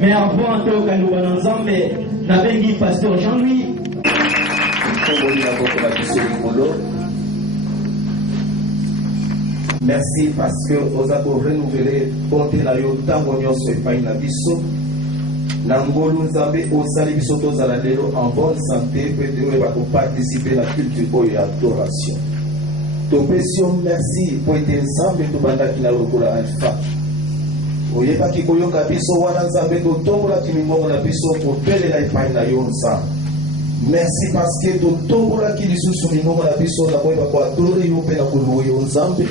Mais avant de la pasteur Jean-Louis. Merci parce que vous avez renouvelé porter la yota monyoso et pas une abisso. Nangolo Nzambe au salibiso tozalalelo en bonne santé pour participer à la culture et adoration. Topession merci pour être ensemble et tout banda qui n'a recours à alpha. Oyeba ki koyoka biso wana Nzambe totombola kimimongo na biso kotelela epai na yo nzambe. Merci parce que totombola ki lisusu mimongo na biso na koyeba koadore yo mpe na koluwa yo Nzambe.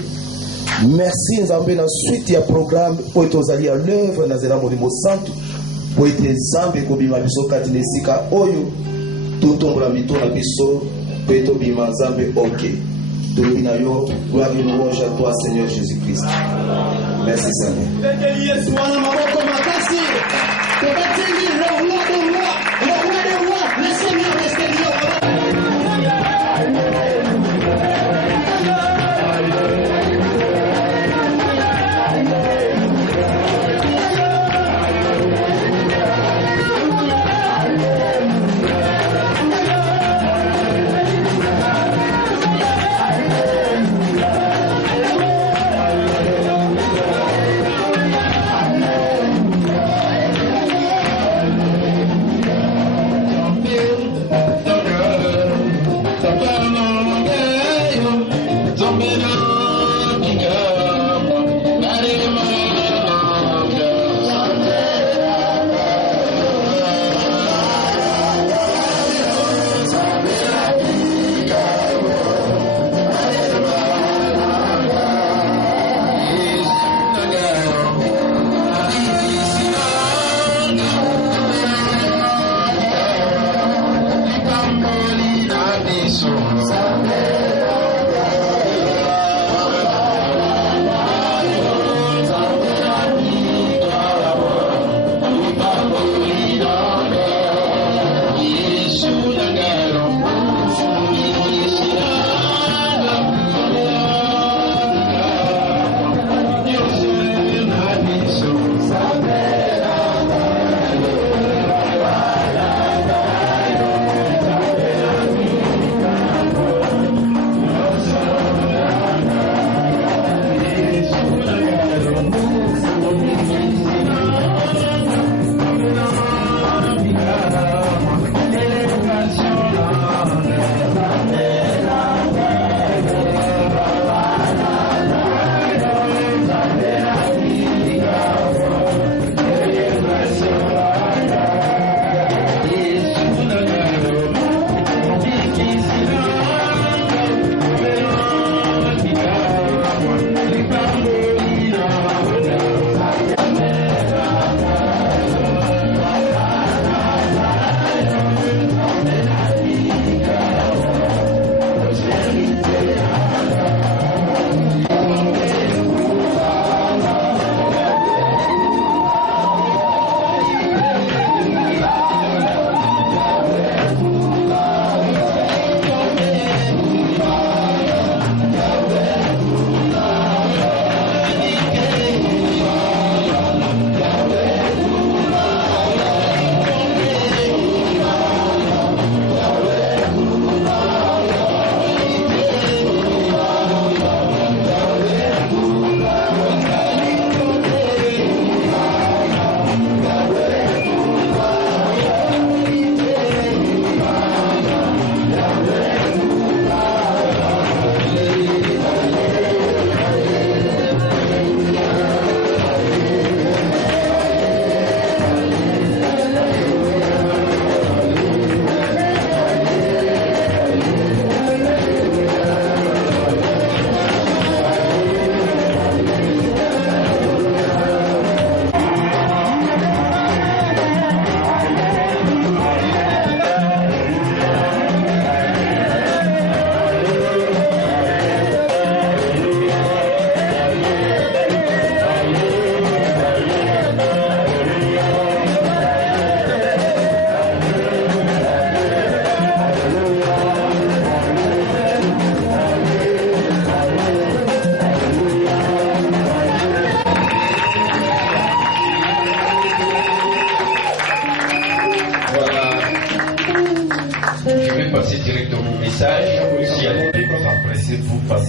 Merci Nzambe na suite ya programme po tozali à l'œuvre na zela molimo santo po ete Nzambe kobima biso kati na esika oyo totombola mito na biso po etobima Nzambe oke. Toyebi na yo gloire et louange à toi Seigneur Jésus-Christ. Merci Seigneur.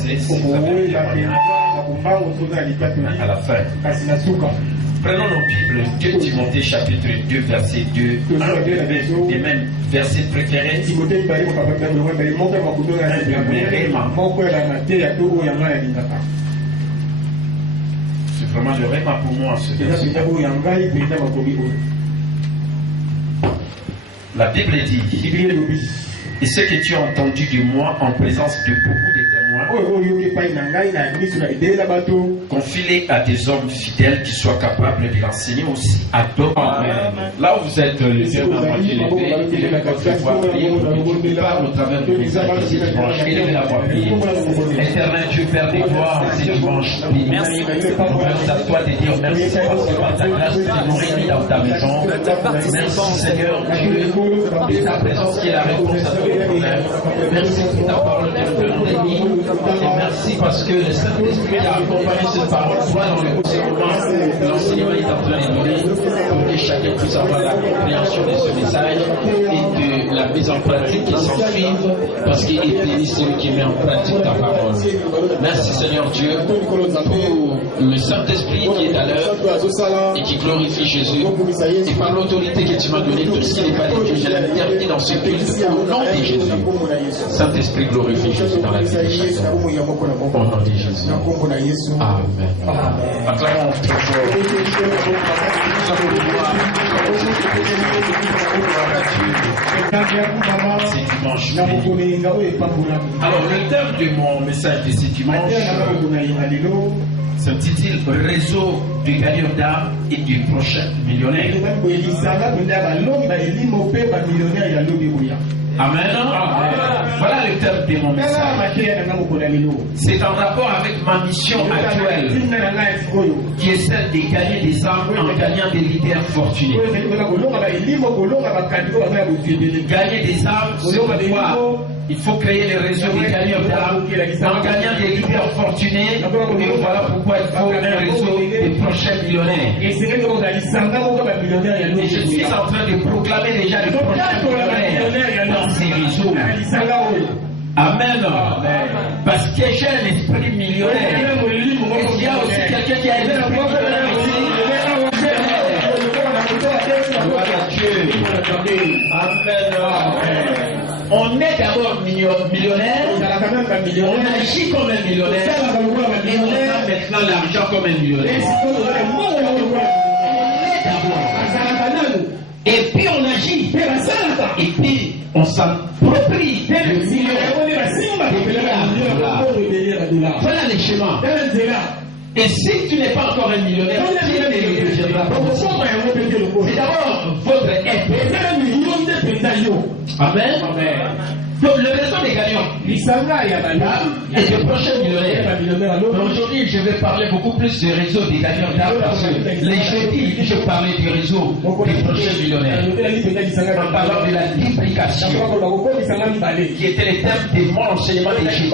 commencer, si vous avez le témoignage, à la fin. Prenons nos Bibles, 2 Timothée chapitre 2, verset 2, et même verset préféré. C'est vraiment le réma pour moi ce verset. La Bible dit, et ce que tu as entendu de moi en présence de beaucoup de témoins, confie-les à des hommes fidèles qui soient capables de l'enseigner aussi à d'autres. Là où vous êtes, les yeux à moitié levés, élevez votre voix, priez pour que Dieu parle au travers de vous ce dimanche. Élevez la voix, priez. Éternel Dieu, Père des gloires, ce dimanche, merci. Nous venons à toi de dire merci parce que par ta grâce, tu nous réunis dans ta maison. Merci Seigneur Dieu, de ta présence qui est la réponse à tous les problèmes. Merci pour ta parole de vie. Et merci parce que le Saint-Esprit a accompagné cette parole, soit dans le enseignement, l'enseignement est en train de donner, pour que chacun puisse avoir la compréhension de ce message et de la mise en pratique qui s'en suive, parce qu'il est béni celui qui met en pratique ta parole. Merci Seigneur Dieu pour le Saint-Esprit qui est à l'heure et qui glorifie Jésus. Et par l'autorité que tu m'as donnée, tout ce qui n'est pas de Dieu, je l'interdis dans ce culte au nom de Jésus. Saint-Esprit glorifie Jésus dans la vie de chacun. Au nom de Jésus. Amen. Acclamons très fort. C'est dimanche. Alors, le thème de mon message de ce dimanche s'intitule Réseau de gagnants d'âme et du prochain millionnaire. Amen. Voilà le thème de mon message. C'est en rapport avec ma mission actuelle, qui est celle de gagner des âmes en gagnant des leaders fortunés. Gagner des âmes, c'est pourquoi il faut créer les réseaux des gagnants d'âmes en gagnant des leaders fortunés. Et voilà pourquoi il faut un réseau des prochains millionnaires. Et je suis en train de proclamer déjà les prochains millionnaires dans ces réseaux. Amen. Parce que j'ai un esprit millionnaire. Il y a aussi quelqu'un qui a un esprit millionnaire aussi. Amen. On est d'abord millionnaire, on agit comme un millionnaire, et on a maintenant l'argent comme un millionnaire. On est d'abord, et puis on agit, et puis on s'approprie le millionnaire. Voilà les schémas. Et si tu n'es pas encore un millionnaire, tu ne deviendras pas. C'est d'abord votre être. Amen. Donc le réseau des gagnants et des prochains millionnaires. Aujourd'hui, je vais parler beaucoup plus du réseau des gagnants d'âme parce que les jeudis, je parlais du réseau des prochains millionnaires. En parlant de la duplication, qui était le thème de mon enseignement des jeudis.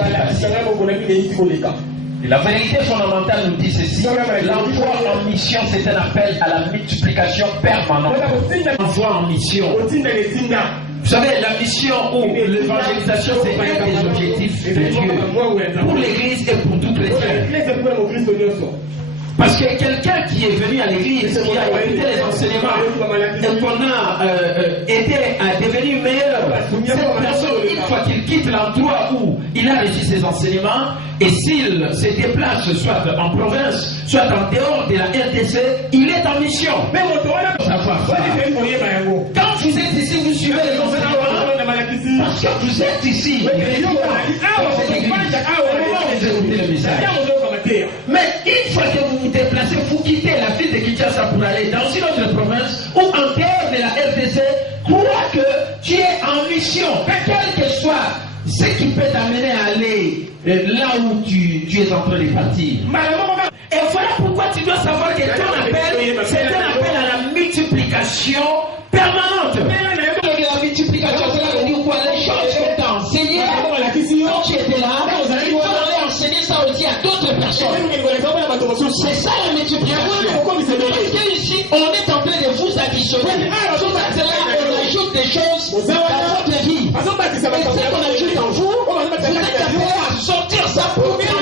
Et la vérité fondamentale nous dit ceci: l'envoi en mission, c'est un appel à la multiplication permanente. L'envoi en mission. Vous savez, la mission ou l'évangélisation, c'est un des objectifs de Dieu pour l'Église et pour toutes les œuvres. Parce que quelqu'un qui est venu à l'église, qui a écouté les enseignements et qu'on a aidé à devenir meilleur, cette personne, une fois qu'il quitte l'endroit où il a reçu ses enseignements, et s'il se déplace soit en province, soit en dehors de la RDC, il est en mission. Quand vous êtes ici, vous suivez les enseignements, parce que vous êtes ici. Mais une fois que vous vous déplacez, vous quittez la ville de Kinshasa pour aller dans une autre province ou en dehors de la RDC, crois que tu es en mission, quel que soit ce qui peut t'amener à aller là où tu es en train de partir. Et voilà pourquoi tu dois savoir que ton appel, c'est un appel à la multiplication permanente. La multiplication, cela veut dire quoi? Les choses qu'on t'a enseignées, quand tu étais là, tu dois aller enseigner ça aussi à d'autres personnes. C'est ça la multiplication. Parce que ici, on est en train de vous additionner. Tout à cela, on ajoute des choses dans votre vie. Et ce qu'on ajoute en vous, vous êtes appelé à sortir ça pour mieux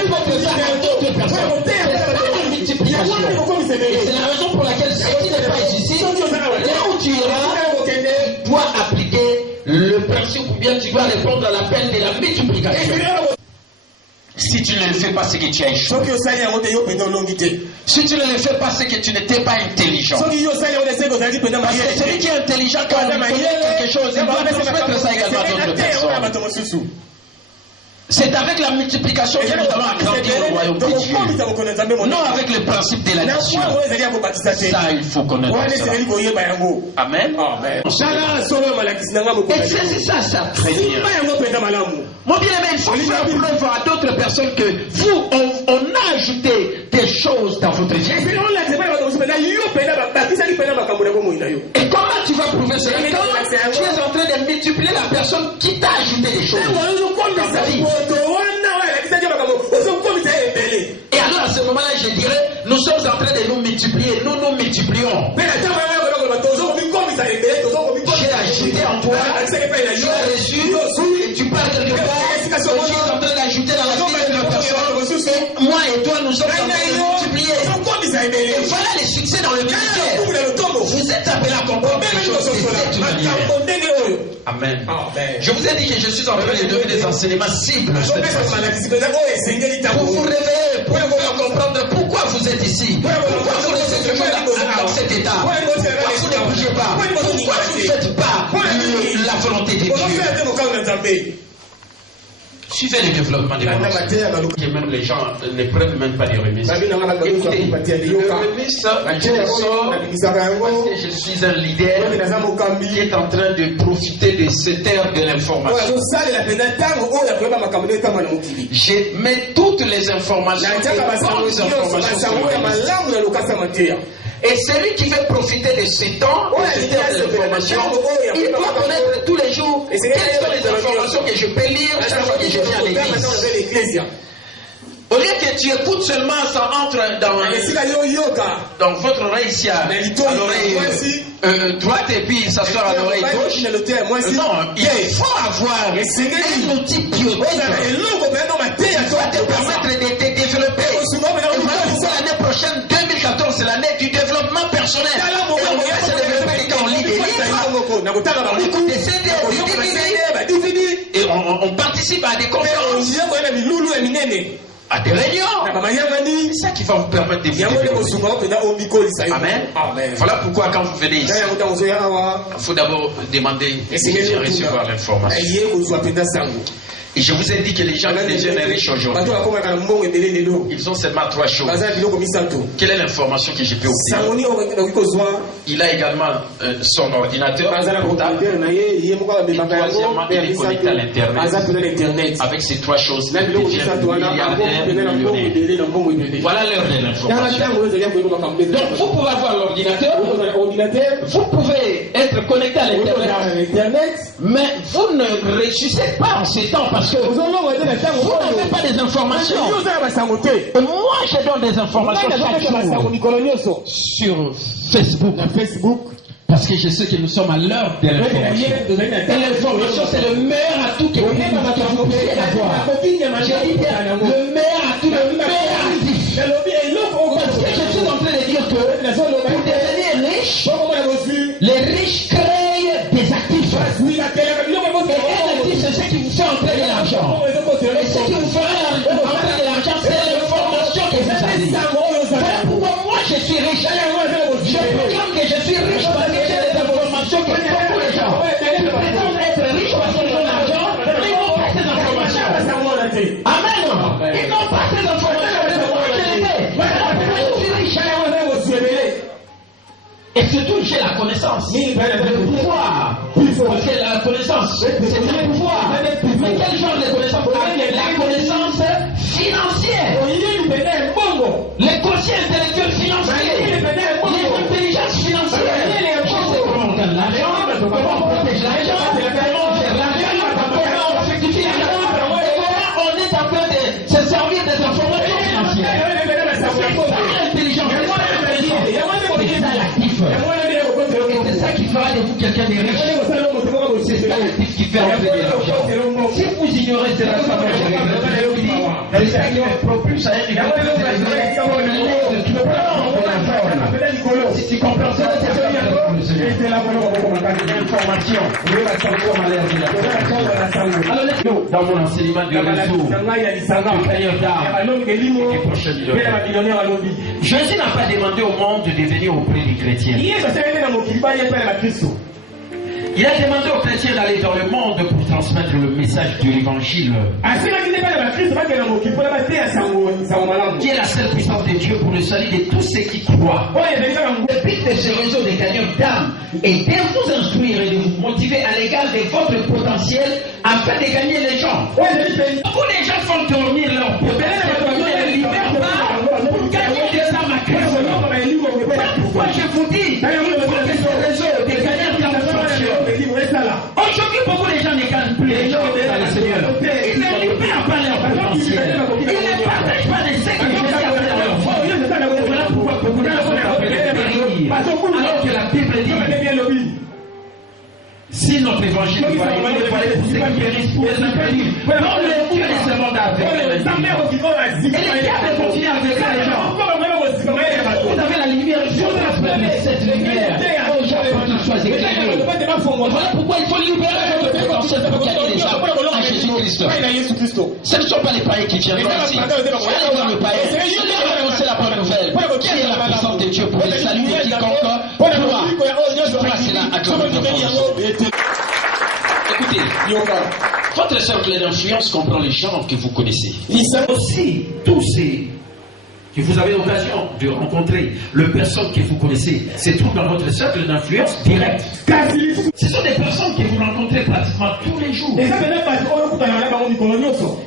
communication. Et c'est la raison pour laquelle si tu n'es pas ici, là où tu iras, tu dois appliquer le principe ou bien tu dois répondre à l'appel de la multiplication. Si tu ne le fais pas, c'est que tu as échoué. Si tu ne le fais pas, c'est que tu n'étais pas intelligent. Parce que celui qui est intelligent, quand on connaît quelque chose, il va transmettre ça également à d'autres personnes. C'est avec la multiplication que nous allons agrandir le royaume de Dieu. Non avec le principe de l'addition. Ça, il faut connaître ça. Amen. Et c'est ça très bien. Mon bien-aimé, il faut faire preuve à d'autres personnes que vous, on a ajouté des choses dans votre vie. Et comment tu vas prouver cela? Quand tu es en train de multiplier la personne qui t'a ajouté des choses dans ta vie. Et alors à ce moment-là, je dirais, nous sommes en train de nous multiplier, nous multiplions. J'ai ajouté en toi, tu as reçu, et tu parles quelque part, tu es en train d'ajouter dans la vie de la personne, et moi et toi, nous sommes en train de multiplier. Et voilà les succès dans le ministère. Vous êtes appelés à comprendre quelque chose de cette manière. Amen. Je vous ai dit que je suis en train de donner des enseignements cibles. Pour vous réveiller, pour vous comprendre pourquoi vous êtes ici. Pourquoi vous restez toujours dans cet état. Pourquoi vous ne bougez pas. Pourquoi vous ne faites pas la volonté de Dieu. Suivez le développement des relations. Que même les gens ne prennent même pas des remises. Écoutez, le remise, je sors parce que je suis un leader qui est en train de profiter de cette ère de l'information. Je mets toutes les informations, et celui qui veut profiter de ce temps, de cette ère de l'information, il doit connaître tous les jours quelles sont les informations que je peux lire chaque fois que je viens à l'église. Au lieu que tu écoutes seulement, ça entre dans votre oreille ici, à l'oreille droite et puis s'asseoir à l'oreille gauche. Non, il faut avoir un outil biotique qui va te permettre de te développer. Et voilà pourquoi l'année prochaine, 2014, c'est l'année du développement personnel. Et on va se développer quand on lit des livres, on écoute des CD, des DVD, et on participe à des conférences, à des réunions. C'est ça qui va vous permettre de vous. Amen. Voilà pourquoi quand vous venez ici, il faut d'abord demander de recevoir l'information. Et je vous ai dit que les gens qui deviennent riches aujourd'hui, ils ont seulement trois choses. Quelle est l'information que je peux obtenir? Il a également son ordinateur portable. Et troisièmement, il est connecté à l'Internet. Avec ces trois choses, il devient milliardaire, millionnaire. Voilà l'heure de l'information. Donc vous pouvez avoir l'ordinateur, vous pouvez être connecté à l'Internet, mais vous ne réussissez pas en ces temps parce que vous n'avez pas des informations. Et moi, je donne des informations sur Facebook. Parce que je sais que nous sommes à l'heure de l'information. Et l'information, c'est le meilleur atout que vous pouvez avoir. J'ai dit le meilleur atout, le meilleur actif. Parce que je suis en train de dire que pour devenir riche, les riches créent des actifs. Et un actif, c'est ce qui vous fait entrer de l'argent. Et ce qui vous fera entrer de l'argent, c'est l'information que vous avez. Voilà pourquoi moi je suis riche. Je proclame que je suis riche parce que j'ai des informations que beaucoup de gens. Je prétends être riche parce qu'ils ont l'argent, mais ils n'ont pas ces informations. Amen. Ils n'ont pas ces informations. Moi je les ai. Voilà pourquoi je suis riche. Et surtout, j'ai la connaissance. Le pouvoir. Parce que la connaissance, c'est un pouvoir. Mais quel genre de connaissance? La connaissance financière. Les quotients intellectuels financiers. Les intelligences financières. Je sais comment on gagne l'argent, comment on protège l'argent, comment on gère l'argent, comment on fructifie l'argent, comment on est en train de se servir des informations financières. C'est l'intelligence. C'est ça l'actif. Et c'est ça qui fera de vous quelqu'un de riche. C'est ça l'actif qui fait entrer de l'argent. Si vous ignorez cette information, c'est ça qui propulse à un niveau de Si tu comprends ça, c'est l'information. Alors laisse-nous dans mon enseignement du réseau. Jésus n'a pas demandé au monde de devenir auprès des chrétiens. Il a demandé aux chrétiens d'aller dans le monde pour transmettre le message de l'évangile, qui est la seule puissance de Dieu pour le salut de tous ceux qui croient. Le but de ce réseau de gagnants d'âme est de vous instruire et de vous motiver à l'égard de votre potentiel afin de gagner les gens. Beaucoup de gens font dormir leur potentiel, ne les libèrent pas pour gagner des âmes à Christ. Pourquoi je vous dis, il faut que ce réseau de gagnants d'âme fonctionne. Aujourd'hui, beaucoup de gens ne gagnent plus les gens dans le Seigneur. Ils ne libèrent pas leur potentiel. Ils ne partagent pas les secrets de Jésus avec leur foi. Voilà pourquoi beaucoup de gens sont appelés à périr. Alors que la Bible dit, si notre évangile va aller pour ceux qui périssent pour les inconnus, non, le Dieu de ce monde a avec. Et les diables continuent à avec les gens. Vous avez la lumière, je transmets cette lumière aux gens pour qu'ils soient éclairés. Voilà pourquoi il faut libérer votre potentiel pour gagner les gens à Jésus-Christ. Ce ne sont pas les païens qui viennent ici. Allez voir le païen. Allez annoncer la bonne nouvelle. Qui est la puissance de Dieu pour le salut de quiconque croit. Pourquoi cela accorde de force. Écoutez, votre cercle d'influence comprend les gens que vous connaissez. Aussi, tous ces que vous avez l'occasion de rencontrer, les personnes que vous connaissez, se trouvent dans votre cercle d'influence direct. Ce sont des personnes que vous rencontrez pratiquement tous les jours.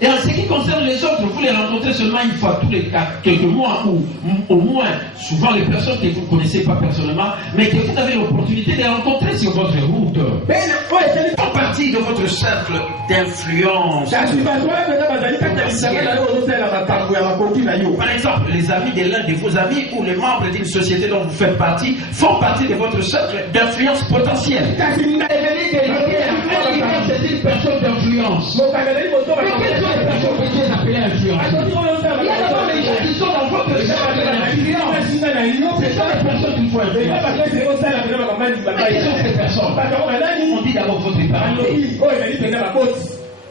Et en ce qui concerne les autres, vous les rencontrez seulement une fois tous les quelques mois ou au moins, souvent les personnes que vous ne connaissez pas personnellement, mais que vous avez l'opportunité de rencontrer sur votre route. Ils font partie de votre cercle d'influence. Par exemple, les amis de l'un de vos amis ou les membres d'une société dont vous faites partie font partie de votre cercle d'influence potentielle. C'est une personne d'influence. Mais quelles sont les personnes que Dieu appelle influence? Il y a d'abord les gens qui sont dans votre cercle d'influence. Ce sont les personnes qu'il faut influencer. Quelles sont ces personnes? On dit d'abord votre parenté.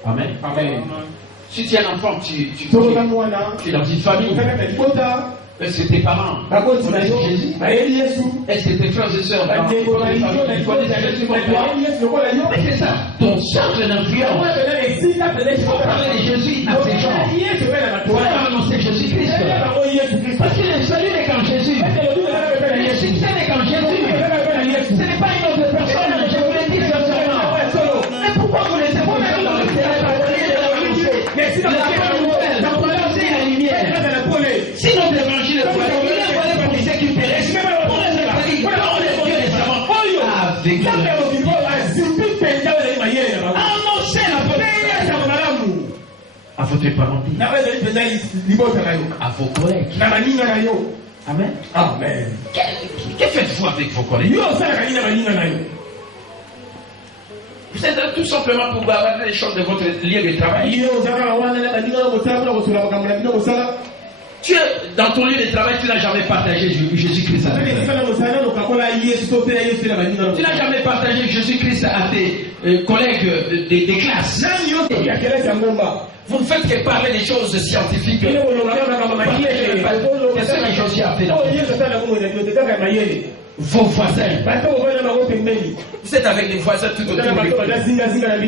Amen. Amen. Si tu es un enfant, tu es dans une famille. Est-ce que tes parents connaissent Jésus? Est-ce que tes frères et sœurs connaissent Jésus comme toi? Mais c'est ça, ton cercle d'influence. Il faut parler de Jésus à ces gens. Il faut annoncer Jésus-Christ. Parce que le salut n'est qu'en Jésus. Le succès n'est qu'en Jésus. Ce n'est pas une autre personne. Je vous l'ai dit sincèrement. Mais pourquoi vous laissez vos gens dans le ciel? Si notre évangile est pour ceux qui périssent, pour les épargner, pour les Dieu des savants, avec annoncer la première à votre parenté, à vos collègues. Amen. Amen. Que faites-vous avec vos collègues? Vous êtes là tout simplement pour bavarder les choses de votre lieu de travail. Tu es dans ton lieu de travail, tu n'as jamais partagé Jésus-Christ avec eux. Tu n'as jamais partagé Jésus-Christ à tes collègues de classe. Vous ne faites que parler des choses scientifiques. C'est ce que Jésus a fait dans vos voisins. Vous êtes avec des voisins tout autour de vous,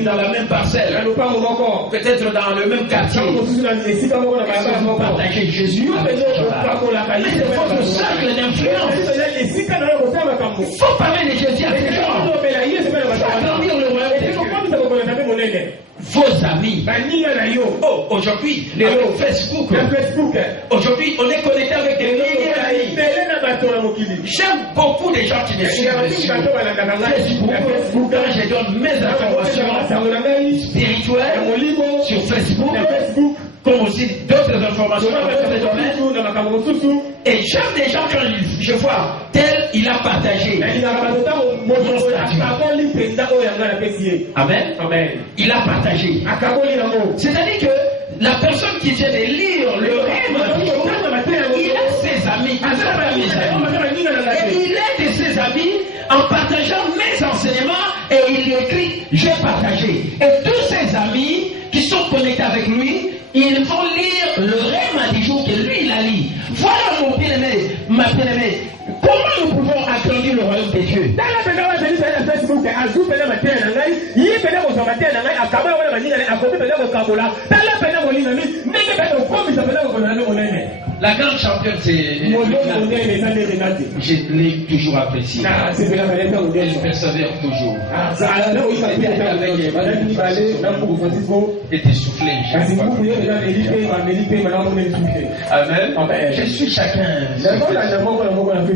dans la même parcelle, peut-être dans le même quartier. Vous partagez Jésus. C'est votre cercle d'influence. Il faut parler de Jésus à ces gens. Il faut agrandir le royaume. Vos amis. Oh, aujourd'hui, avec Facebook. Aujourd'hui, on est connecté avec des milliers d'amis. J'aime beaucoup de gens qui me suivent sur Facebook. Quand je donne mes informations spirituelles sur Facebook, comme aussi d'autres informations dans d'autres domaines. Et j'aime des gens quand je vois tel il a partagé mon statut. Amen. Amen. Il a partagé. C'est-à-dire que la personne qui vient de lire le rêve, il a ses amis. amis en partageant mes enseignements et il écrit « J'ai partagé ». Et tous ses amis qui sont connectés avec lui, ils vont lire le rêve du jour que lui il a lu. Voilà mon bien-aimé, ma bien-aimée. Comment nous pouvons agrandir le royaume de Dieu? La grande championne, c'est... Je l'ai toujours apprécié. Elle persévère toujours. Était soufflé. Amen. Je suis chacun.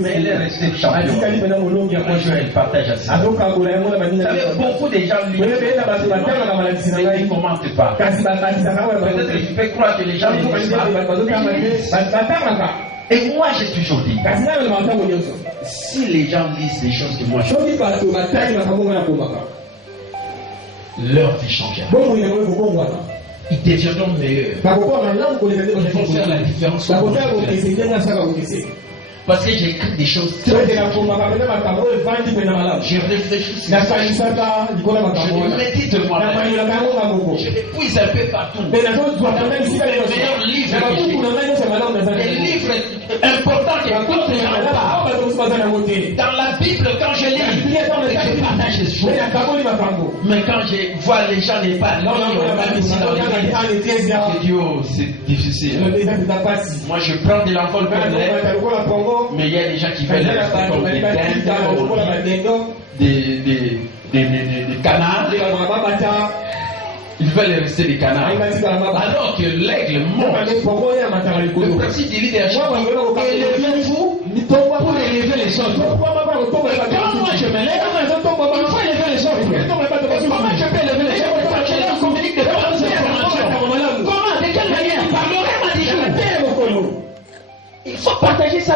Mais elle est restée championne. Moi, je partage à ça. Vous savez, beaucoup de gens lui disent, mais ils ne commentent pas. Peut-être qu'il peut croire que les gens ne lisent pas. Et moi j'ai toujours dit, si les gens lisent les choses que moi je dis, leur vie changera. Ils deviendront meilleurs. Ils vont faire la différence. Parce que j'écris des choses très importantes. Je réfléchis sur ça. Je médite moi-même. Je m'épuise un peu partout. Les meilleurs livres que j'ai. Les livres importants que d'autres gens parlent. Dans la Bible, quand je lis, je partage les choses. Mais quand je vois les gens ne pas lire, je dis, oh, c'est difficile. Moi, je prends de l'alcool pour l'air. Mais il y a des gens qui veulent rester comme des canards. Ils veulent rester des canards. Alors que l'aigle monte. Le principe du leadership, élevez-vous pour élever les autres. Quand moi je m'élève, il faut élever les autres. Comment je peux élever les autres? Quand je leur communique des bonnes informations. Comment? De quelle manière? Par le rêve à Dieu. Il faut partager ça.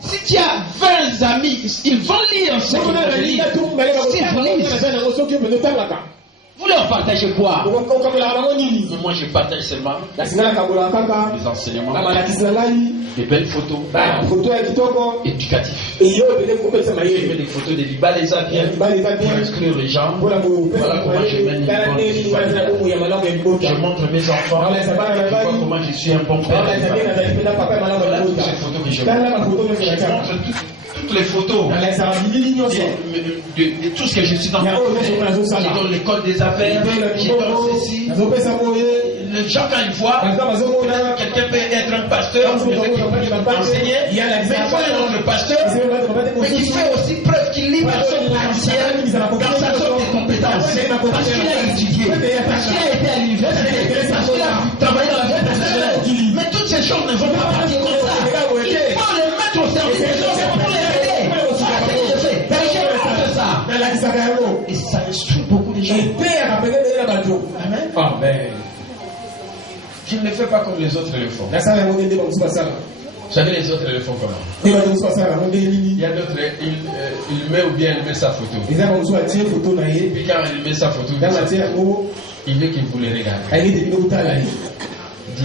Si tu as 20 amis, ils vont lire ce que vous lisez. Vous leur partagez quoi? Moi je partage seulement les enseignements, les belles photos éducatives. Je mets des photos de Liba les Abiens pour inscrire les gens. Voilà comment je mène une bonne vie. Je montre mes enfants. Je vois comment je suis un bon père. Voilà toutes ces photos que je montre. Je montre toutes les photos de tout ce que je suis dans le je donne les codes des affaires, je donne ceci. Les gens quand ils voient quelqu'un peut être un pasteur, enseigner, mais il faut le pasteur, mais qui fait aussi preuve qu'il lit dans son partiel, dans sa zone de compétences, parce qu'il a étudié, parce qu'il a été à l'université, parce qu'il a travaillé dans la vie professionnelle. Mais toutes ces choses ne vont pas partir comme ça. Il faut les mettre au service des autres pour les aider. Et ça instruit beaucoup de gens. Amen. Je ne le fais pas comme les autres le font. Vous savez, les autres le font comment? Il y a d'autres, il met ou bien il met sa photo. Et puis quand il met sa photo, il veut que vous les regardez. Il dit,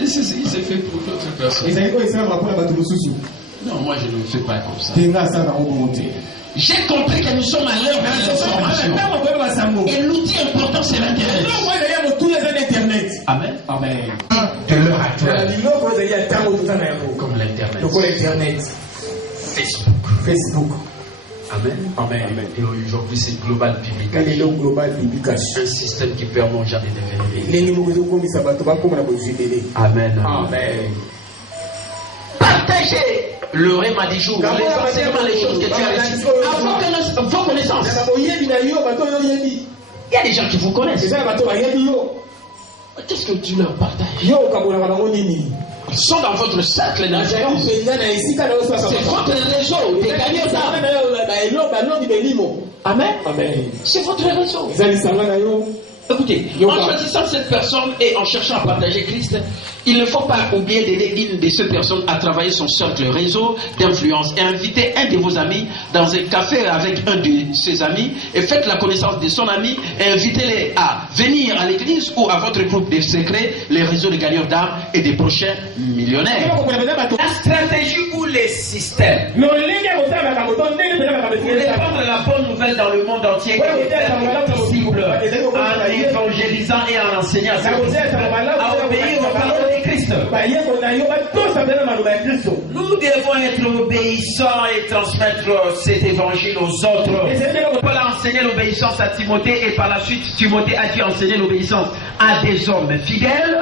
il s'est fait pour d'autres personnes. Non, moi je ne le fais pas comme ça. J'ai compris que nous sommes à l'heure de l'information. Et l'outil important, c'est l'Internet. Amen. Amen. De l'heure actuelle. Comme l'Internet. Facebook. Amen. Amen. Amen. Et aujourd'hui, c'est Global Publication. Un système qui permet aux gens de devenir. Amen. Amen. Partagez le rêve du jour, les enseignements, les choses que tu as reçues. Avant vos connaissances. Il y a des gens qui vous connaissent. Qu'est-ce que tu leur partages? Ils sont dans votre cercle d'influence. C'est votre réseau. Amen. C'est votre réseau. Écoutez, en choisissant cette personne et en cherchant à partager Christ, il ne faut pas oublier d'aider une de ces personnes à travailler son cercle réseau d'influence et inviter un de vos amis dans un café avec un de ses amis et faites la connaissance de son ami et invitez-les à venir à l'église l'église ou à votre groupe de secrets les réseaux de gagneurs d'âmes et des prochains millionnaires. La stratégie ou les systèmes. Pour répandre la bonne nouvelle dans le monde entier, et faire disciples en évangélisant et en enseignant à obéir aux paroles de Christ. Nous devons être obéissants et transmettre cet évangile aux autres. Paul a enseigné l'obéissance à Timothée et par la suite Timothée a dû enseigner l'obéissance à des hommes fidèles.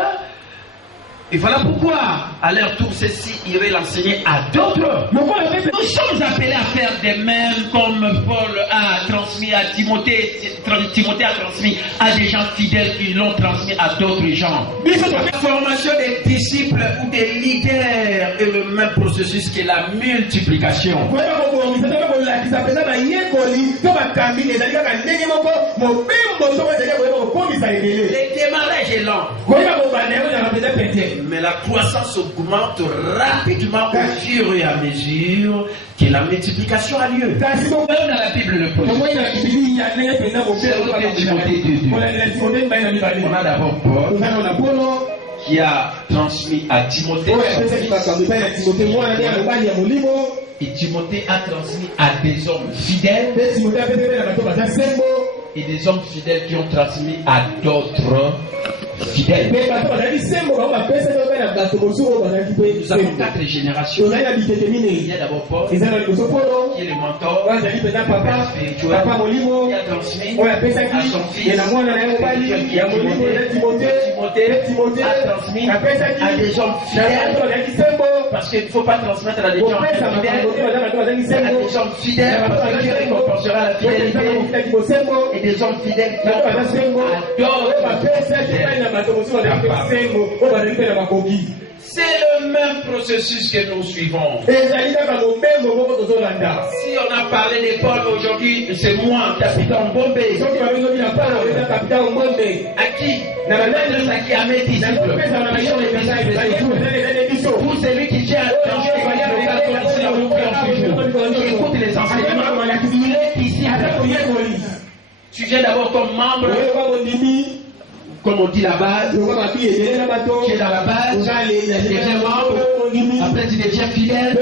Et voilà pourquoi, à leur tour, ceci irait l'enseigner à d'autres. Nous sommes appelés à faire des mêmes comme Paul a transmis à Timothée. Timothée a transmis à des gens fidèles qui l'ont transmis à d'autres gens. La formation des disciples ou des leaders est le même processus que la multiplication. Le démarrage est lent. Mais la croissance augmente rapidement au fur et à mesure que la multiplication a lieu. Dans la Bible, le projet. On a d'abord Paul qui a transmis à Timothée. Et Timothée a transmis à des hommes fidèles. Et des hommes fidèles qui ont transmis à d'autres fidèles. Nous avons 4 générations. Il y a d'abord Paul, qui est le mentor, papa spirituel, qui a transmis à son fils, Timothée a transmis à des hommes fidèles, parce qu'il ne faut pas transmettre à des gens fidèles, à des hommes fidèles, parce que Dieu récompensera la fidélité, et des hommes fidèles qui ont transmis à d'autres. C'est le même processus que nous suivons. Si on a parlé de Paul aujourd'hui, c'est moi, capitaine Bombé. À qui? À mes disciples. Pour celui qui tient à écoute les enseignements, il est ici. Tu viens d'abord comme membre. Comme on dit la base, tu es dans la base, tu deviens membre, après tu deviens fidèle,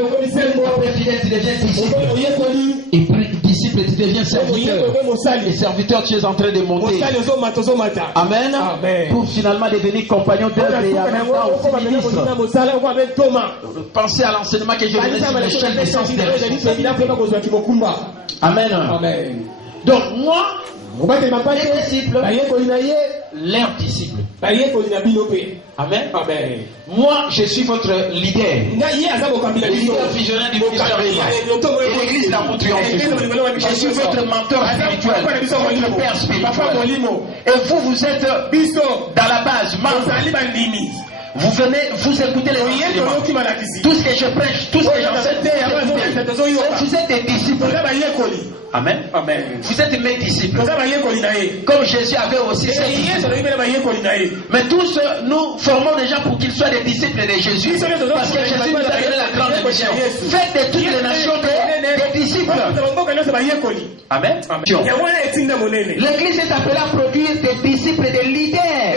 après fidèle tu deviens disciple, et puis disciple tu deviens serviteur, et serviteur tu es en train de monter. Amen. Pour finalement devenir compagnon d'œuvre et en même temps aussi ministre. Pensez à l'enseignement que je donnais sur l'échelle des sens des responsabilités. Amen. Donc moi, les disciples, leurs disciples. Amen. Moi, je suis votre leader. Le leader visionnaire du ministère et l'église d'amour triomphant. Je suis votre mentor spirituel, votre père spirituel. Et vous êtes dans la base, vous venez, vous écoutez les enseignements. Tout ce que je prêche, tout ce que j'enseigne, vous êtes des disciples. Amen. Vous êtes mes disciples. Comme Jésus avait aussi ses disciples. Mais tous nous formons des gens pour qu'ils soient des disciples de Jésus. Parce que Jésus nous a donné la grande mission. Faites de toutes les nations des disciples. Amen. L'église est appelée à produire des disciples et des leaders.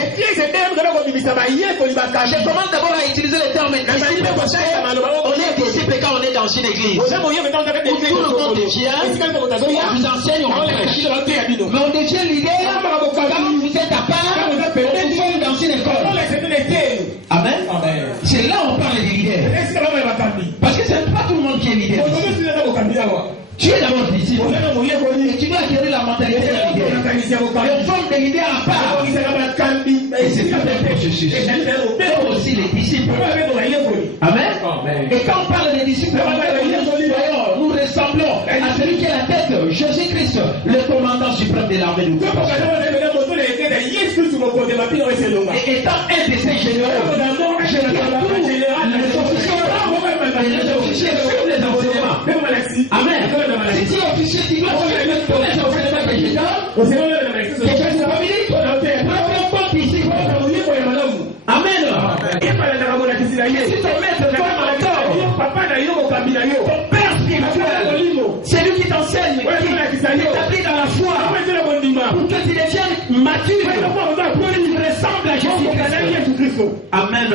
Je commence d'abord à utiliser le terme disciple parce qu'on est disciple quand on est dans une église. Où tout le monde devient, on vous enseigne, on prêche. Mais on devient leader quand vous êtes à part, on vous forme dans une école. Amen. C'est là où on parle des leaders. Parce que c'est pas tout le monde qui est leader. Tu es d'abord disciple. Et tu dois acquérir la mentalité d'un leader. Et on forme des leaders à part. Et c'est tout un processus. Comme aussi les disciples. Amen. Et quand on parle des disciples, nous ressemblons à celui qui est la tête, Jésus-Christ, le commandant suprême de l'armée de Dieu. Et étant un de ces généraux, je les officiers suivent les enseignements. Amen. Si tu es officier, tu dois suivre les enseignements que je donne. Que je suis famille, propre disciple. Amen. Si ton maître n'est pas mentor, ton père spirituel, c'est lui qui t'enseigne, qui t'établit dans la foi, pour que tu deviennes mature, ressemble à Jésus-Christ. Amen.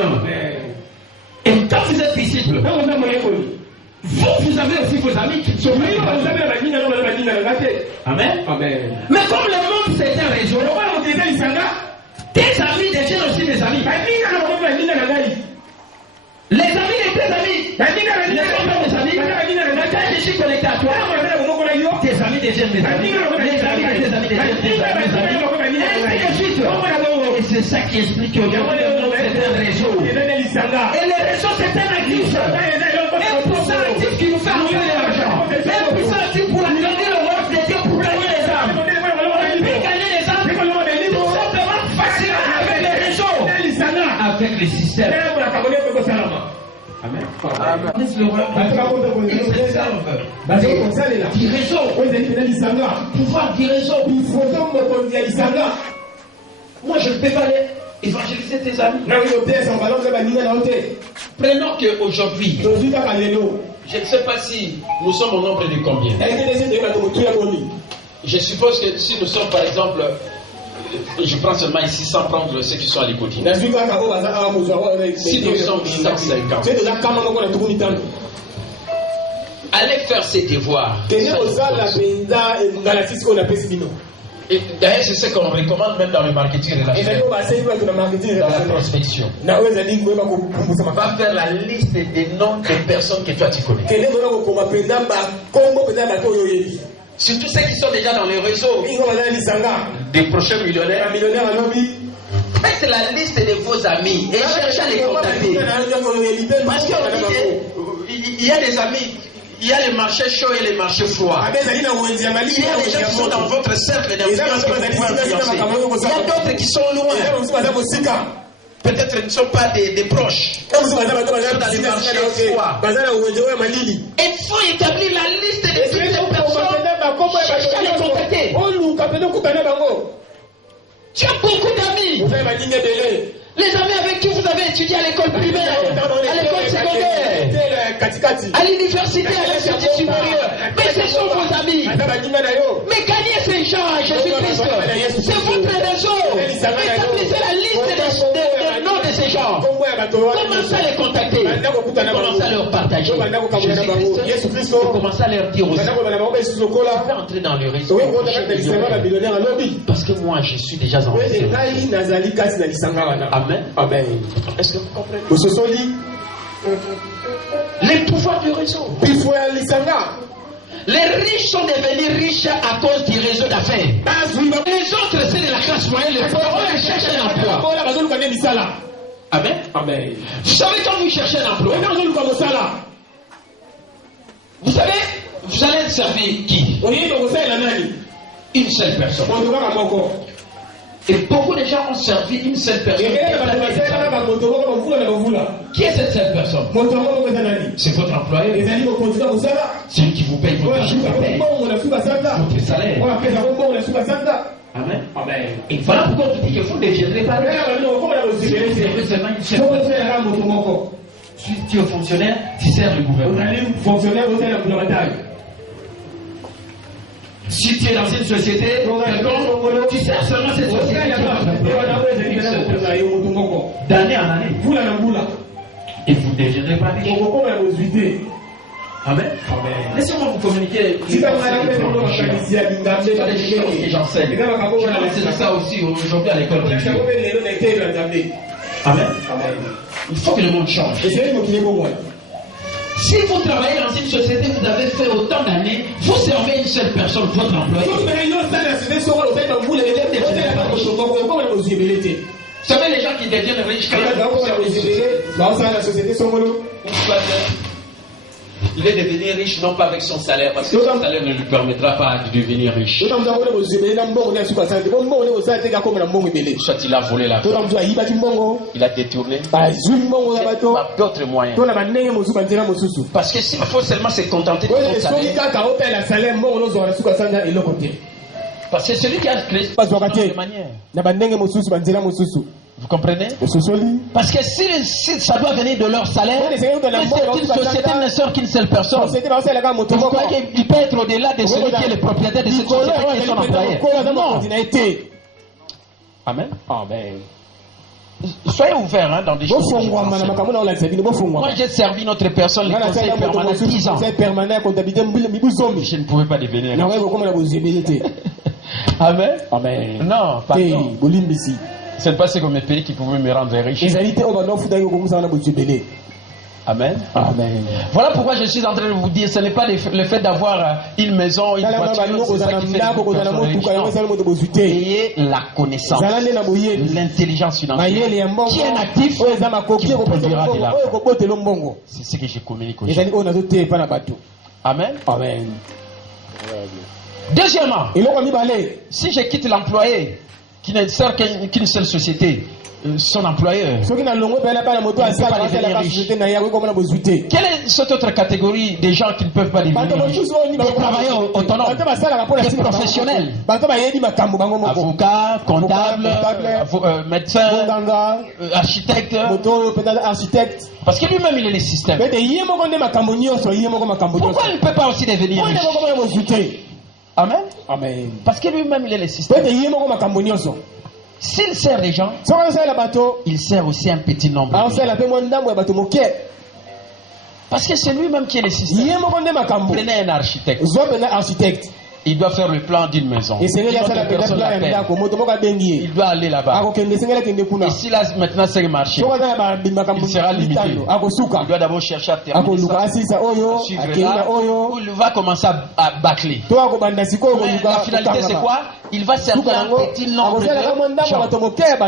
Et quand vous êtes disciple, vous avez aussi vos amis qui sont Amen. Mais comme le monde c'est un réseau, tes amis deviennent aussi des amis. Les amis de tes amis, les copains des amis, quand je suis connecté à toi, tes amis deviennent mes amis, les amis de tes amis deviennent tes amis, et ainsi de suite. Et c'est ça qui explique que le monde c'est un réseau. Et le réseau c'est un actif. Un puissant actif qui nous fait enlever l'argent. Un puissant actif pour gagner le roi de Dieu, pour gagner les âmes. Pour gagner les âmes, tout simplement facile avec les réseaux, avec les systèmes. Amen. Qui réseau. Pouvoir qui réseau. Moi je ne peux pas évangéliser tes amis. Prenons qu'aujourd'hui, je ne sais pas si nous sommes au nombre de combien. Je suppose que si nous sommes par exemple, je prends seulement ici sans prendre ceux qui sont à l'écoute. Si nous sommes 150, allez faire ces devoirs. Et d'ailleurs, c'est ce qu'on recommande même dans le marketing relationnel. Dans la prospection. Va faire la liste des noms des personnes que toi tu connais. Surtout ceux qui sont déjà dans les réseaux. Des prochains millionnaires. Faites la liste de vos amis et cherchez à les contacter. Parce qu'il y a des amis. Il y a les marchés chauds et les marchés froids. Il y a des gens qui sont dans votre cercle d'influence que vous pouvez influencer. Il y a d'autres qui sont loin. Peut-être qu'ils ne sont pas des proches. Ils sont dans les marchés froids. Il faut établir la liste de toutes les personnes. Cherchez à les contacter. Tu as beaucoup d'amis. Les amis avec qui vous avez étudié à l'école primaire, à l'école secondaire, à l'université, à l'institut supérieur. Mais ce sont vos amis. Mais gagnez ces gens à Jésus-Christ. C'est votre réseau. Établissez la liste des noms de ces gens. Commencez à les contacter. Commencez à leur partager Jésus-Christ. Commencez à leur dire aussi. Je vais entrer dans le réseau. Parce que moi, je suis déjà en réseau. Amen. Amen. Est-ce que vous comprenez? Les pouvoirs du réseau. Les riches sont devenus riches à cause du réseau d'affaires. Les autres, c'est de la classe moyenne, les pauvres, ils cherchent un emploi. Amen. Amen. Vous savez quand vous cherchez un emploi, vous savez, vous allez servir qui? Une seule personne. Et beaucoup de gens ont servi une seule personne. Qui est cette seule personne? C'est votre employeur. C'est lui qui vous paye votre salaire. Amen. Amen. Et voilà pourquoi on dit que vous ne deviendrez pas si tu es fonctionnaire, tu sers le gouvernement. Si tu es dans une société, tu sers seulement cette société. D'année en année. Et vous ne deviendrez pas riche. Amen. Laissez-moi vous communiquer. C'est pas des choses que j'enseigne. C'est ça aussi aujourd'hui à l'école de Dieu. Amen. Il faut que le monde change. Si vous travaillez dans une société, vous avez fait autant d'années, vous servez une seule personne, votre employé. Vous savez les gens qui deviennent riches quand il est devenu riche non pas avec son salaire, parce que son salaire ne lui permettra pas de devenir riche. Soit il a volé la vie, il a détourné, par d'autres moyens. Parce que s'il faut seulement se contenter de son salaire, parce que celui qui a créé de manière. Vous comprenez? Parce que si ça doit venir de leur salaire, une société ne sort qu'une seule personne. Vous croyez qu'il peut être au-delà de celui qui est le propriétaire de cette société qui est son employé? Non. Amen. Amen. soyez ouverts hein, dans des choses. Moi, j'ai servi notre personne, les conseils permanents, 10 ans. Je ne pouvais pas devenir. Amen. Amen. Non, pardon. Ce n'est pas ce que mes pays qui pouvaient me rendre riche. Amen. Amen. Voilà pourquoi je suis en train de vous dire, ce n'est pas le fait d'avoir une maison, une voiture, c'est ça qui fait que ayez la connaissance, l'intelligence financière, qui est natif, qui vous produira de l'argent. C'est ce que je communique aujourd'hui. Amen. Amen. Deuxièmement, si je quitte l'employé qui ne sert qu'une seule société, son employeur, quelle est cette autre catégorie des gens qui ne peuvent pas devenir riches? Des travailleurs autonomes, des professionnels, avocats, comptables, médecins, architectes, parce que lui-même il est le système. Pourquoi il ne peut pas aussi devenir riche? Amen. Amen. Parce que lui-même il est le système. S'il sert des gens, il sert aussi un petit nombre de gens. Parce que c'est lui-même qui est le système. Prenez un architecte. Il doit faire le plan d'une maison. Il doit aller là-bas. Et si là maintenant c'est le marché, il sera limité. Il doit d'abord chercher à terminer ça, suivre là, où il va commencer à bâcler. Mais la finalité c'est quoi? Il va servir un petit nombre de gens.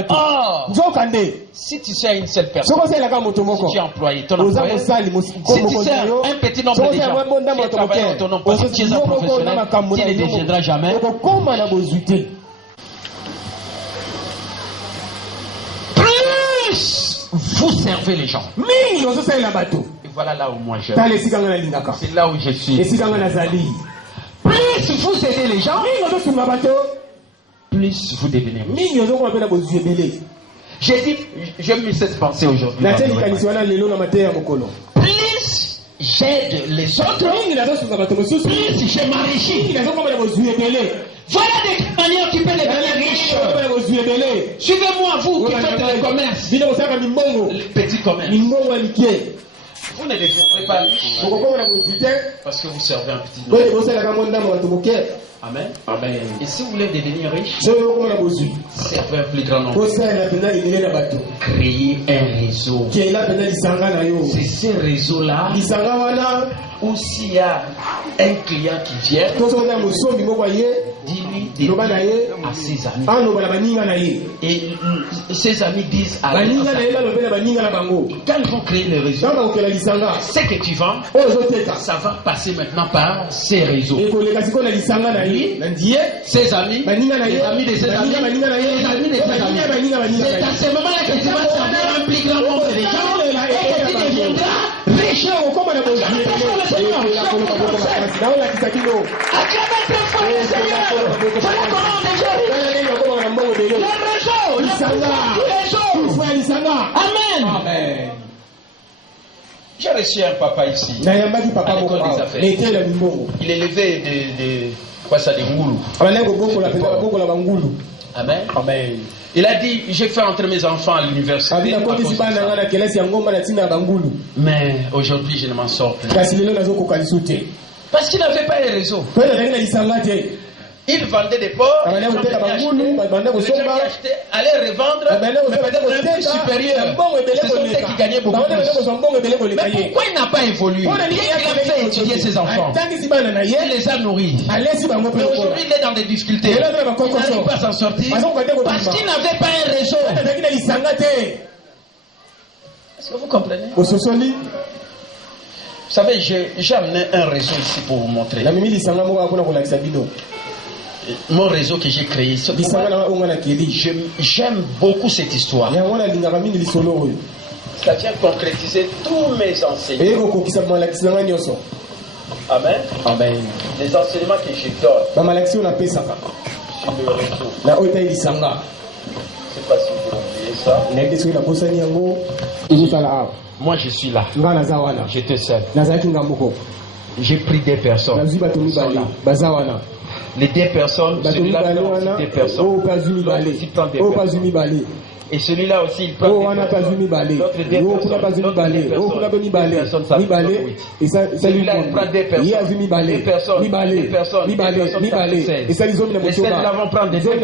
Or, si tu sers une seule personne, si tu es employé, ton employé, si tu sers un petit nombre de gens, tu es travailleur autonome, parce que tu es un professionnel, tu ne deviendras jamais. Plus vous servez les gens, et voilà là où moi je suis. C'est là où je suis. Plus vous aidez les gens, plus vous devenez riche. J'ai dit, j'ai mis cette pensée aujourd'hui. Plus j'aide les autres, plus je m'enrichis. Voilà des manières qui peuvent devenir riches. Suivez-moi, vous qui faites le commerce, le petit commerce. Vous ne deviendrez pas riche parce que vous servez un petit nombre. Amen. Amen. Et si vous voulez devenir riche, servez un plus grand nombre. Créez un réseau. C'est ce réseau-là où s'il y a un client qui vient, dis-lui à ses amis. Et ses amis disent à lui, quand ils vont créer le réseau, ce que tu vends, ça va passer maintenant par ces réseaux. Ses amis, les amis de ses amis, les amis de ses amis. C'est à ce moment-là que tu vas servir un plus grand nombre de gens et que tu deviendras riche. Acclamez très fort le Seigneur. Voilà comment on devient riche. Le réseau. Amen. J'ai reçu un papa ici à l'école des affaires. Il est levé de Ngoulou. Amen. Amen. Il a dit, j'ai fait entrer mes enfants à l'université. Mais aujourd'hui, je ne m'en sors plus. Parce qu'il n'avait pas les réseaux. Il vendait des porcs, les gens qui achetaient, allaient revendre, mais peut-être un prix supérieur. Ce sont ceux qui gagnaient beaucoup plus. Mais pourquoi il n'a pas évolué? Il a fait étudier ses enfants. Il les a nourris. Mais aujourd'hui, il est dans des difficultés. Il n'arrive pas à s'en sortir parce qu'il n'avait pas un réseau. Est-ce que vous comprenez? Vous savez, j'ai amené un réseau ici pour vous montrer. Mon réseau que j'ai créé, j'aime beaucoup cette histoire. Ça vient concrétiser tous mes enseignements. Amen. Amen. Les enseignements que je donne sur le réseau. Je ne sais pas si vous oubliez ça. Moi je suis là. J'étais seul. J'ai pris des personnes. Les deux personnes, celui-là, deux personnes. Et celui-là aussi, il prend l'autre deux personnes. Et ça lui prend deux personnes. Et ça, les hommes ne vont prendre deux personnes.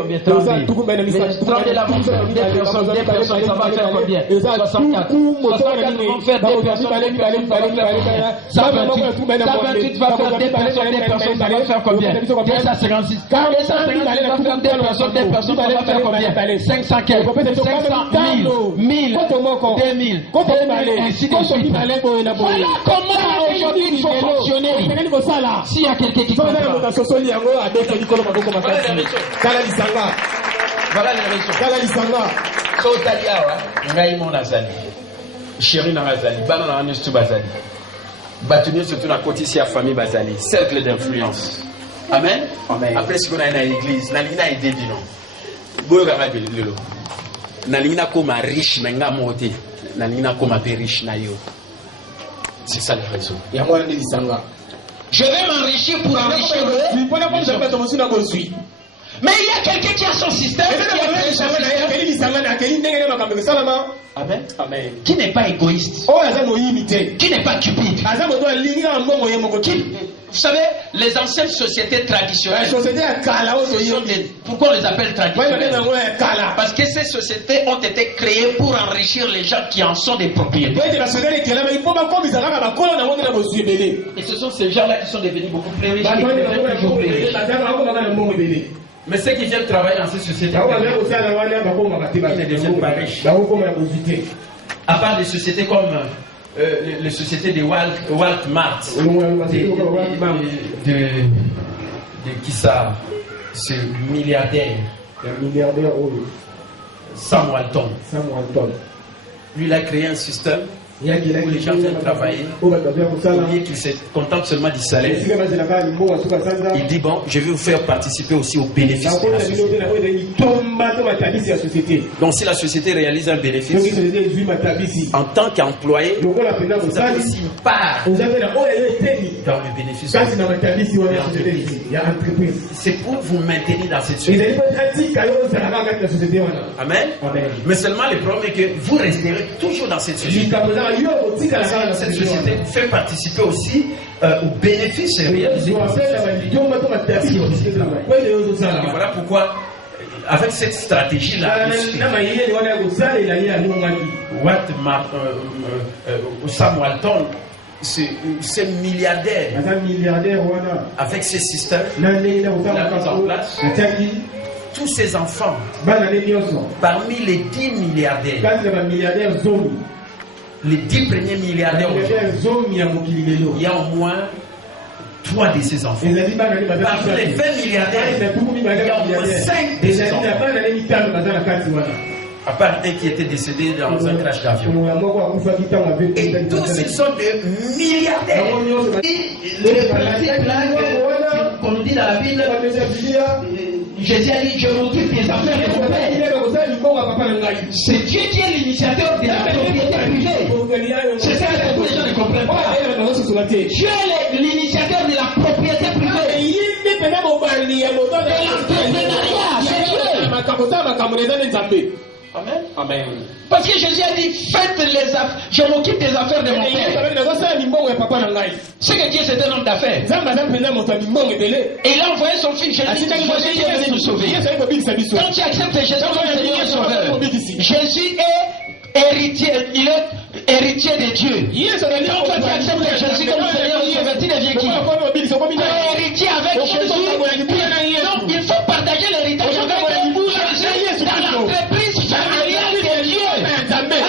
Les 30 de l'avant prendre deux personnes, ça va faire combien? 64. 64 vont faire deux personnes. 128 va faire deux personnes, ça va faire combien? 256. 256 va faire deux personnes, ça va faire combien? 500 quel? 500, 1000, 2000, ainsi de suite. Voilà comment aujourd'hui il faut fonctionner. S'il y a quelqu'un qui comprend. Voilà les raisons. Sotali awa, ngai mon azali. Chéri na azali, bana na anustu bazali. Batuni surtout na kotisi ya famille bazali, cercle d'influence. Amen. Amen. Après ce qu'on a dans l'église, na lina idée bino. Boyo kama belelo. Na lina koma riche menga moté. Na lina koma pe riche na yo. C'est ça la raison. Ya moi ni lisanga. Je vais m'enrichir pour enrichir le. Mais il y a quelqu'un qui a son système. Amen. Amen. Qui n'est pas égoïste. Qui n'est pas cupide. Vous savez, les anciennes sociétés traditionnelles. Pourquoi on les appelle traditionnelles? Parce que ces sociétés ont été créées pour enrichir les gens qui en sont des propriétaires. Et ce sont ces gens-là qui sont devenus beaucoup plus riches. Mais ceux qui viennent travailler dans ces sociétés, ils ne deviennent pas riches. À part des sociétés comme les sociétés de Walmart, de qui ça, ce milliardaire, Sam Walton. Lui, il a créé un système où les gens viennent travailler, au lieu qu'ils se contentent seulement du salaire. Il dit bon, je vais vous faire participer aussi aux bénéfices de la société. Donc si la société réalise un bénéfice, en tant qu'employé, vous avez aussi une part dans le bénéfice de l'entreprise. C'est pour vous maintenir dans cette société. Amen. Mais seulement le problème est que vous resterez toujours dans cette société. Cette société fait participer aussi aux bénéfices réalisés. Voilà pourquoi, avec cette stratégie-là, Sam Walton, c'est milliardaire. Avec ces systèmes, il a mis en place tous ses enfants, parmi les 10 milliardaires. Les 10 premiers milliardaires, il y a au moins 3 de ses enfants. Parmi les 20 milliardaires, il y a au moins 5 de ses enfants. À part un qui était décédé dans un crash d'avion. Et tous ils sont des milliardaires. Le principe là qu'on nous dit dans la Bible, Jésus a dit, je m'occupe des affaires de mon Père. C'est Dieu qui est l'initiateur de la propriété privée. C'est ça que beaucoup de gens ne comprennent pas. Dieu est l'initiateur de la propriété privée. De l'entrepreneuriat, c'est Dieu. Amen. Amen. Parce que Jésus a dit, faites les affaires, je m'occupe des affaires de mon Père. C'est que Dieu c'est un homme d'affaires. Et il a envoyé son fils Jésus qui est venu nous sauver. Quand tu acceptes Jésus comme Seigneur Sauveur, Jésus est héritier, il est héritier de Dieu. Quand toi tu acceptes Jésus comme Seigneur Sauveur, tu deviens qui? Tu es héritier avec Jésus. Donc il faut partager l'héritage avec Jésus dans l'entreprise familiale de Dieu. Amen.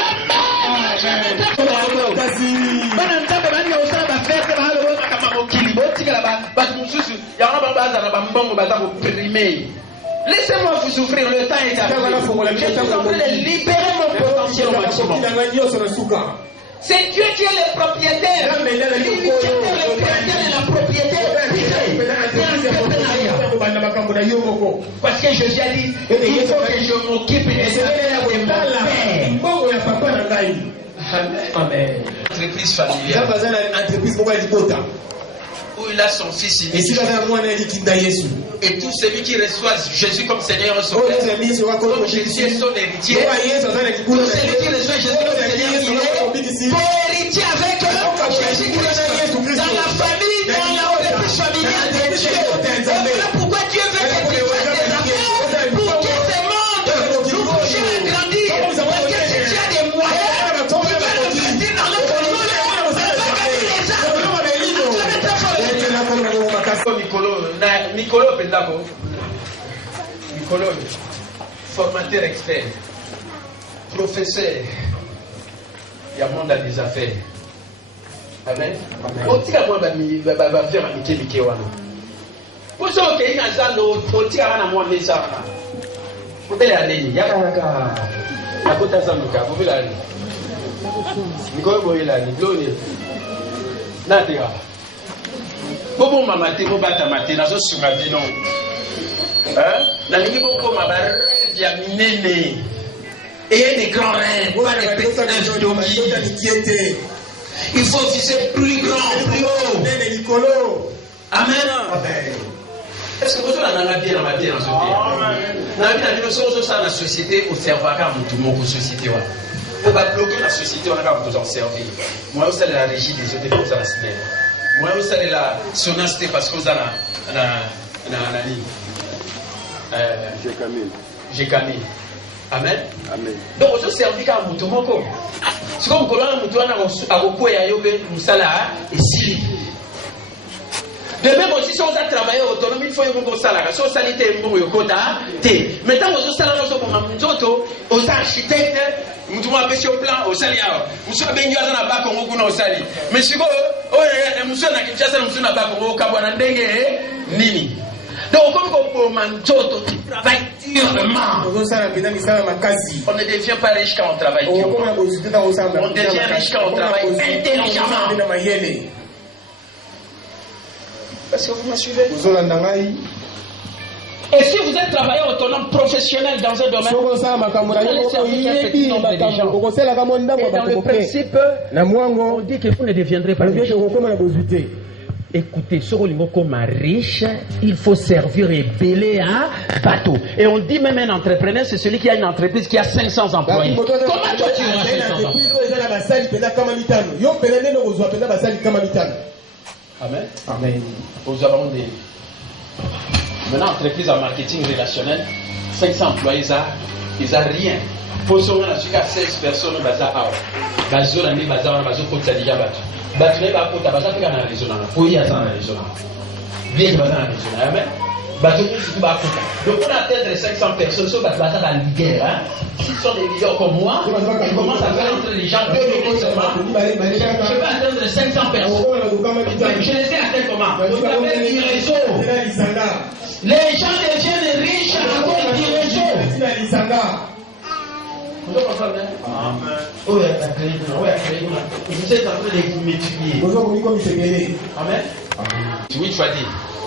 Laissez-moi vous souffrir, le temps est arrivé. Je suis en train de libérer mon potentiel au maximum. C'est Dieu qui est le propriétaire. L'initiateur, le propriétaire de la propriété. Parce que Jésus a dit, il faut que je m'occupe des affaires de mon Père. Amen. Entreprise familiale. où il a son fils Et si unique. Et tout celui qui reçoit Jésus comme Seigneur et Sauveur, comme Jésus est son héritier, tout celui qui reçoit Jésus comme Seigneur, il est co-héritier avec Jésus-Christ dans la famille, dans l'entreprise familiale de Dieu. Et voilà pourquoi Dieu veut que tu fasses des affaires pour que ce monde nous bouge à grandir. Parce que si tu as des moyens, tu vas investir dans notre monde. Mikolo, formateur externe, professeur, il y a monde des affaires. Amen. On tire à moi, faire un Mickey Wana. Pour ça, ok, il y a un zalo, on tire à moi, mais ça. Vous pouvez aller, il y a un gars. À côté de ça, vous pouvez aller. Mikolo, vous pouvez aller. Nadia. Bobo mamate mo bata mate nazo sunga bino. Na lingi boko mabare via minene. Et des grands rêves, pas des petits rêves d'omi. Il faut viser plus grand, plus haut. Amen. Est-ce que vous avez bien dans ma vie dans ce pays? Dans la vie, nous sommes dans la société, au cerveau, tout le monde dans la société. On va bloquer la société, on va vous en servir. Moi, vous savez la régie des autres, vous allez la semaine. Moi, vous savez la sonacité parce que vous avez la ligne. J'ai Camille. Amen. Amen. Donc, vous servez comme un mouton. C'est comme quand on a un mouton à repos et à yobe, nous sommes là, et si. De même aussi, si on a travaillé autonome, il faut que vous salaire. Si on sanité, vous avez un maintenant, vous avez un architecte, vous avez un plan au salaire. Vous avez un bac au salaire. Mais si vous avez un nini. Donc, comme vous travaille durement, on ne devient pas riche quand on travaille durement. On devient riche quand on travaille intelligemment. Est-ce que vous me suivez? Et si vous êtes travailleur autonome professionnel dans un domaine, vous allez servir un petit nombre de gens. Et dans le principe, on dit que vous ne deviendrez pas riche. Écoutez, ce comme riche, il faut servir et béler un bateau. Et on dit même un entrepreneur, c'est celui qui a une entreprise qui a 500 employés. Comment toi tu auras 500 employés? Amen. Amen. Nous avons des. Maintenant, entreprise en marketing relationnel, 500 employés, ils n'ont rien. Pour ça, on a jusqu'à 16 personnes, on va avoir. Bazo, on va avoir, on va avoir. Batulé va pour tabac, il y a un raisonnement. Oui, il y a un raisonnement. Bien, il y a un raisonnement. Amen. Batulé, c'est tout bas. Donc, on atteint 500 personnes, sur la base de la guerre. S'ils sont des leaders comme moi, ils commencent à faire entre les gens 2 minutes seulement. Je vais atteindre 500 personnes. Je les ai atteints comment? Vous avez du réseau. Les gens deviennent riches à cause du réseau. Vous comprenez? Amen. Vous êtes en train de multiplier. Amen. 8 fois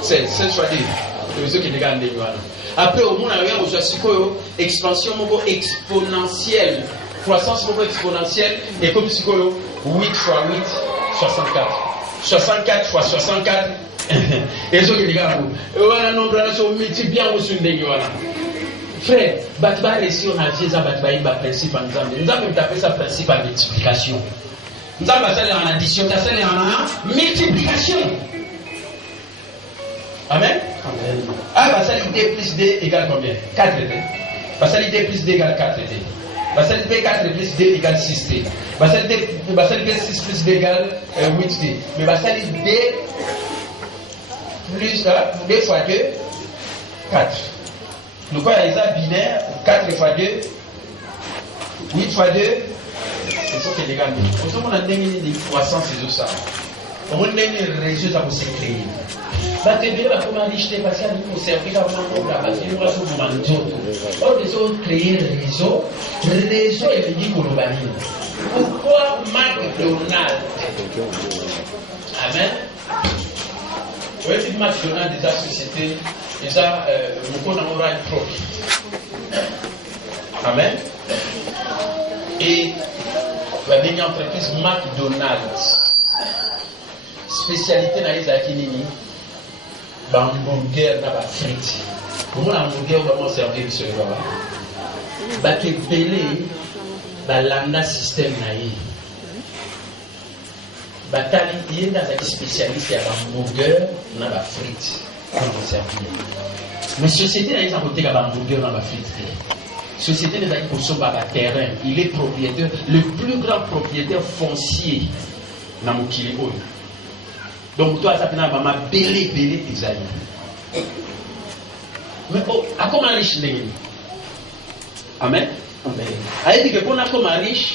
10, 16 fois 10. Ceux qui regardent les lois. Après, au monde, on a expansion exponentielle, croissance exponentielle, et comme 8 fois 8, 64. 64 fois 64. Et ceux qui regardent, on a un nombre de multipliés au sud des lois. Frère, Batba réussi, on a dit ça, Batba, il va principe en disant, nous avons tapé ça principe en multiplication. Nous avons passé en addition, nous avons en multiplication. Amen. Ah, bah ça, l'idée plus D égale combien? 4D. Bah ça, l'idée plus D égale 4D. Bah ça, l'idée 4 plus D égale 6D. Bah ça, l'idée 6 plus D égale 8D. Mais bah ça, l'idée plus 2 fois 2, 4. Donc, il y a un binaire, 4 fois 2, 8 fois 2, c'est ça qui est légal. On a des croissances et tout ça. On a des réseaux à vous créer. Bah, tu veux la première richesse parce qu'il y a des services à vous faire, parce qu'il y a des manteaux. Or, les autres créent le réseau est venu pour le bannir. Pourquoi McDonald's? Amen. Vous voyez, si McDonald's des sociétés, déjà, nous connaissons un profit. Amen. Et la dernière entreprise McDonald's, spécialité na ezaki nini hamburger na ba frites pour moi hamburger vraiment servir ce là ba ke belé ba landa système na yi ba tali yenda za spécialiste ya hamburger na ba frites pour servir mais société na isa côté ba hamburger na ba frites société des amis pour son terrain il est propriétaire le plus grand propriétaire foncier na mokili oyo donc toi ça pena ba belé des amis mais à comment riche ndenge amen amen a dit que pour na comme riche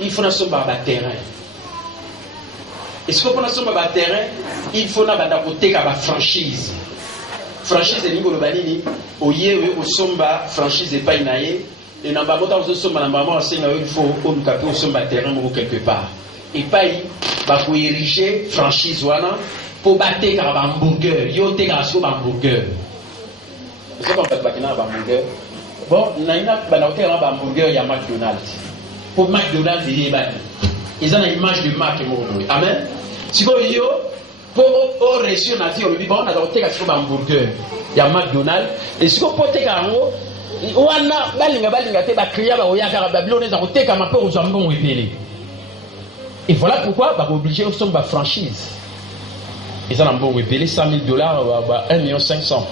il faut na son terrain est-ce que pour na son terrain il faut na banda côté ka ba franchise ningo lo banini oyewe osomba franchise epai na ye et na babota osomba na mama osenga il faut omkape osomba terrain moko quelque part epai ba ko ériger franchise wana pour bateka ba hamburger yo teka so ba hamburger c'est comme ça bakina ba hamburger bon na ina bana oteka ba hamburger ya McDonald's pour McDonald's il bani ils ont une image de marque moko amen siko yo pour au réussir na vie on a oteka so ba hamburger ya McDonald's et siko poteka ngo wana balinga te ba kriya ba oyaka ba bilone za oteka mape ozambo ngwepele. Et voilà pourquoi bah obligé au sommes bah franchise. Ils en ont bon payer $100,000 $1,500,000.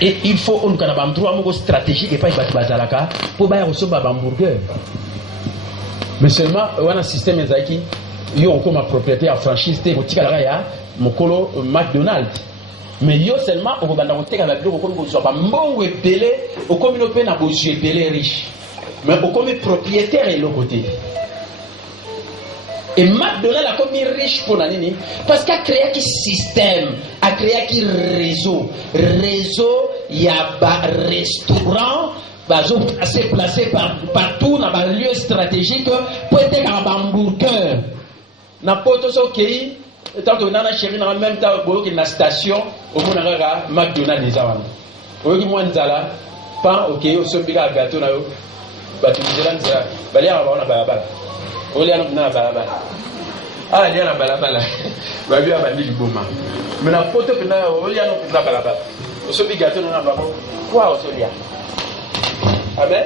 Et il faut on kana ba droit mo stratégique et pas ba bazalaka pour ba au sommes bah hamburger. Mais seulement on a un système ezaki yo comme propriété à franchise te otika la ya mokolo McDonald's. Mais yo seulement on va dans oteka ba biloko comme so ba mbongo epelé au communauté na bo epelé riche. Mais au comme propriétaire et l'autre côté. Et McDonald's a comme riche pour l'année parce qu'il a créé un système, a créé un réseau. Réseau, il y a un restaurant, assez placé partout dans un lieu stratégique pour être un hamburger. N'importe ce qui tant que nana chérie dans même temps que la station au monde a McDonald's déjà. Au lieu de nzala, pas ok, au sombiga gâteau na yo, batu nzela nzela, bali aba na balabala. Oliano na balabala. Ah, il y a la balabala. Va bien bandi liboma. Mais la photo que na oliano na balabala. Au sombiga gâteau na balabala. Quoi au solia? Amen.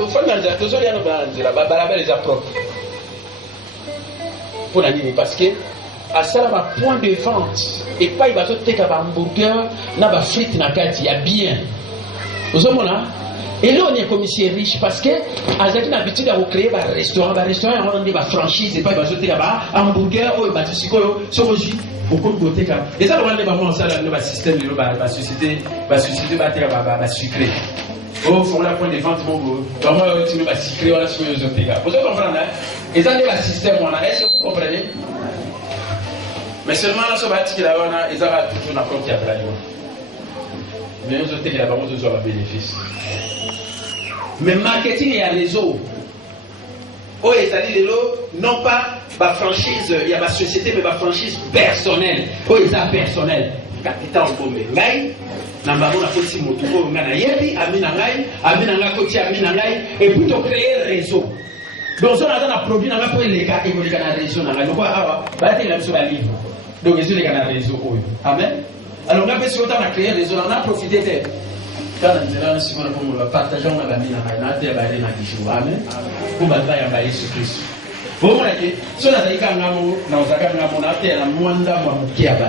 Au fond na gâteau oliano na nzela, balabala les propre. Pour la nuit parce que à ça là point de vente et pas il va te take un hamburger na ba frites na kati ya bien. Vous voyez là? Et là on est commissaire riche parce que avec une habitude à créer un restaurant on a des franchise et pas il va te take un hamburger ou ba tsiko so oji au côté là. Et ça on a des vraiment ça le système de la société ba sucré. Oh, pour la point de vente, vraiment, tu vas sucrer, voilà ce que vous avez. Vous comprenez? Et ça, c'est le système, est-ce que vous comprenez? Mais seulement là, sur la tique là, ils ont toujours un compte qui a pris. Mais nous avons là-bas, nous avons un bénéfice. Mais marketing et réseau. Oh, et ça dit, non pas ma franchise, il y a ma société, mais ma franchise personnelle. Oh, ils ont personnel. Capital au Bombe. Namba mona faut si moto ko ngana yebi amina ngai ko ti amina ngai et plutôt créer réseau donc on a un produit nanga pour les gars et ko les gars réseau nanga donc awa ba te la so ba livre donc les gars réseau oyo amen alors on a besoin de créer réseau on a profité de quand on a si on pour partager on a ba mina ngai na te ba aller na kishu amen pour ba ya ba Yesu Kristo bon moi que so na taika ngamo na osaka ngamo na te na mwanda mwa mkia ba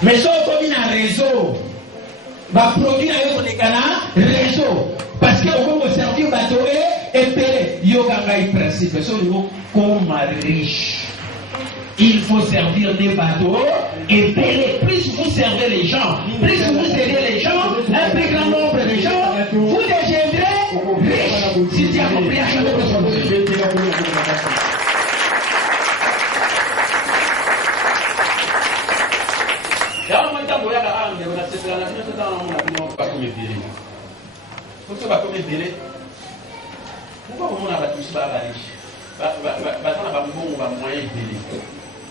mais so ko mina réseau va produire un réseau parce que on va servir bateau et payer yoga ngai principe so niveau comme riche il faut servir des bateaux et payer plus vous servez les gens plus vous servez les gens un plus grand nombre de gens vous deviendrez riches si tu as compris à chaque fois. Pourquoi comme délai? Pourquoi on a tous pas riche? On a moyen de délai.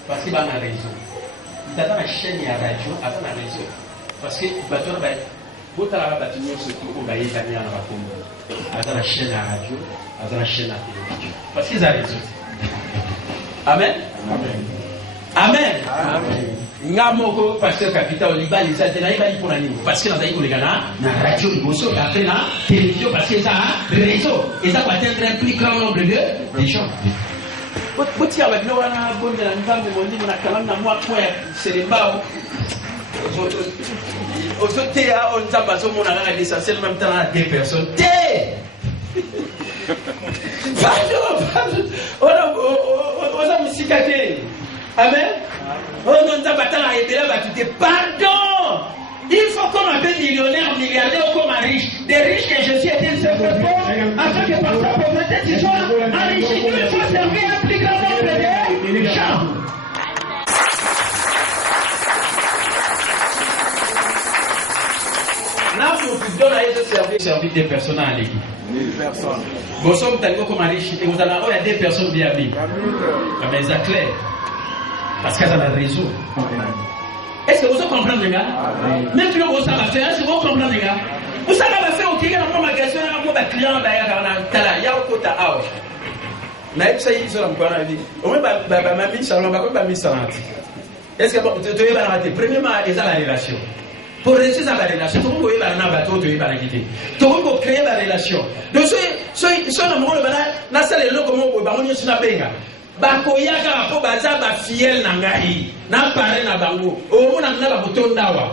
Parce qu'il y a un réseau. Il y a une chaîne à radio, il y a un réseau. Parce que vous avez surtout au Baye Daniel à la chaîne à radio, à la chaîne à télévision. Parce qu'ils ont réseau. Amen. Amen. Ngamoko pasteur capital Oliba les attenaï bali pour l'année parce que dans les Gana na radio Liboso et après la télévision parce que ça réseau et ça va atteindre un plus grand nombre de gens. Boti avec nous on a bon de la nzambe mondi on a quand même na moi quoi c'est les mbao au sauté à on nzamba so mon ala l'essentiel même temps à 2 personnes. Pardon. On a musicate. Amen. Pardon. Il faut qu'on m'appelle millionnaire, milliardaire ou comme riche. Des riches que je suis étaient simples pauvres, afin que par sa pauvreté tu sois enrichi. Il faut servir un plus grand nombre de gens. Là, vous devez servir des personnes à l'équipe. 1000 personnes. Vous sommes comme riche et vous allez avoir des personnes bien bien. Mais c'est clair. Parce que ça a réseau. Est-ce que vous comprenez, les gars? Même si vous savez faire, est-ce que vous comprenez, les gars? Vous savez faire au Kenya, dans mon magasin, dans mon client, il y a un quota out. Mais ça y est, ça me dit. Au moins, ma mise salon, ma mise salon. Est-ce que tu es raté? Premièrement, il y a la relation. Pour réussir la relation, tout le monde est dans un bateau, tu es dans la quitter. Tout le monde créer la relation. Donc, ce dans le banal, n'a pas les locaux, on est sur la benga. Bakoyaka po baza ba fiel na ngai na pare na bango o mona na ba botonda wa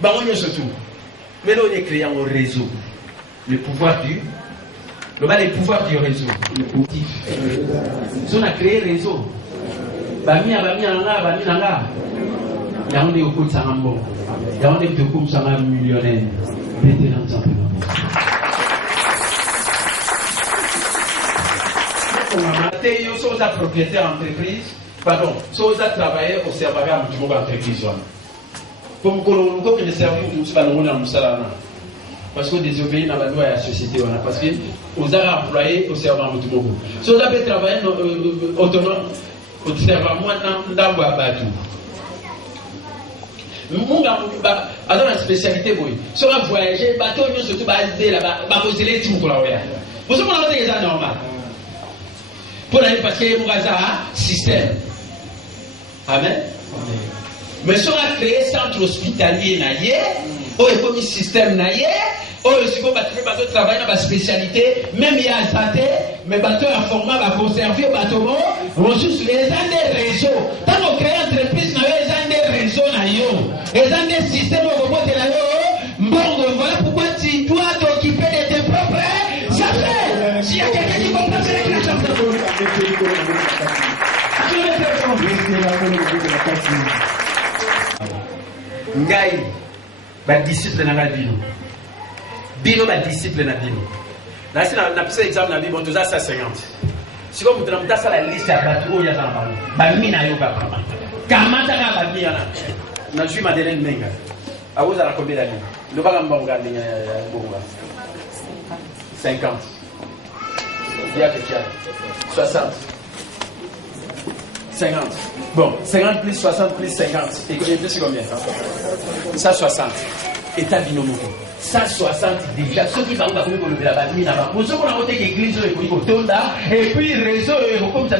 bango nyoso tout mais là on est créé un réseau le pouvoir du réseau le motif on a créé réseau bami nanga ya on est au coup sangambo ya on est au coup sanga millionnaire maintenant simplement. Si vous êtes propriétaire d'entreprise, pardon, si vous êtes travailleur au service de l'entreprise, comme vous avez servi, vous avez parce que vous désobéissez dans la loi et la société, parce que vous avez employé au service de l'entreprise. Si vous avez travaillé autonome, au service de l'entreprise, dans la spécialité, si vous voyagez, bateau, surtout basé là-bas, vous allez tout pour la voyage. Vous savez que c'est normal. Pour aller parce qu'il y a un système. Amen. Mais si on a créé un centre hospitalier, on a comme un système, on a travailler dans la spécialité, même il y a un santé, mais bateau à format va conserver au bateau, ressources, les uns des réseaux. Tant qu'on crée une entreprise, il y a des réseaux, il y a des systèmes au bout de la bon, voilà pourquoi tu dois t'occuper de tes propres affaires. S'il y a quelqu'un qui comprend, c'est la classe. Ngai, ba disciple na bino. Bino ba disciple na bino. Là c'est na pesa examen na bibo toza 150. Si comme tu n'as pas la liste à battre ya za ba mina yo ba kama. Kamata ka ba mina na suis Madeleine Menga. A vous à la combien d'années? Le pas ngamba ngandi ya bonga. 50. Il y a 60. 50. Bon, 50 plus 60 plus 50. Et plus c'est combien? 160. État binomoko. 160 déjà. Ceux qui vont le la bamine là-bas. Pour ceux qui ont voté l'église et puis réseau comme ça,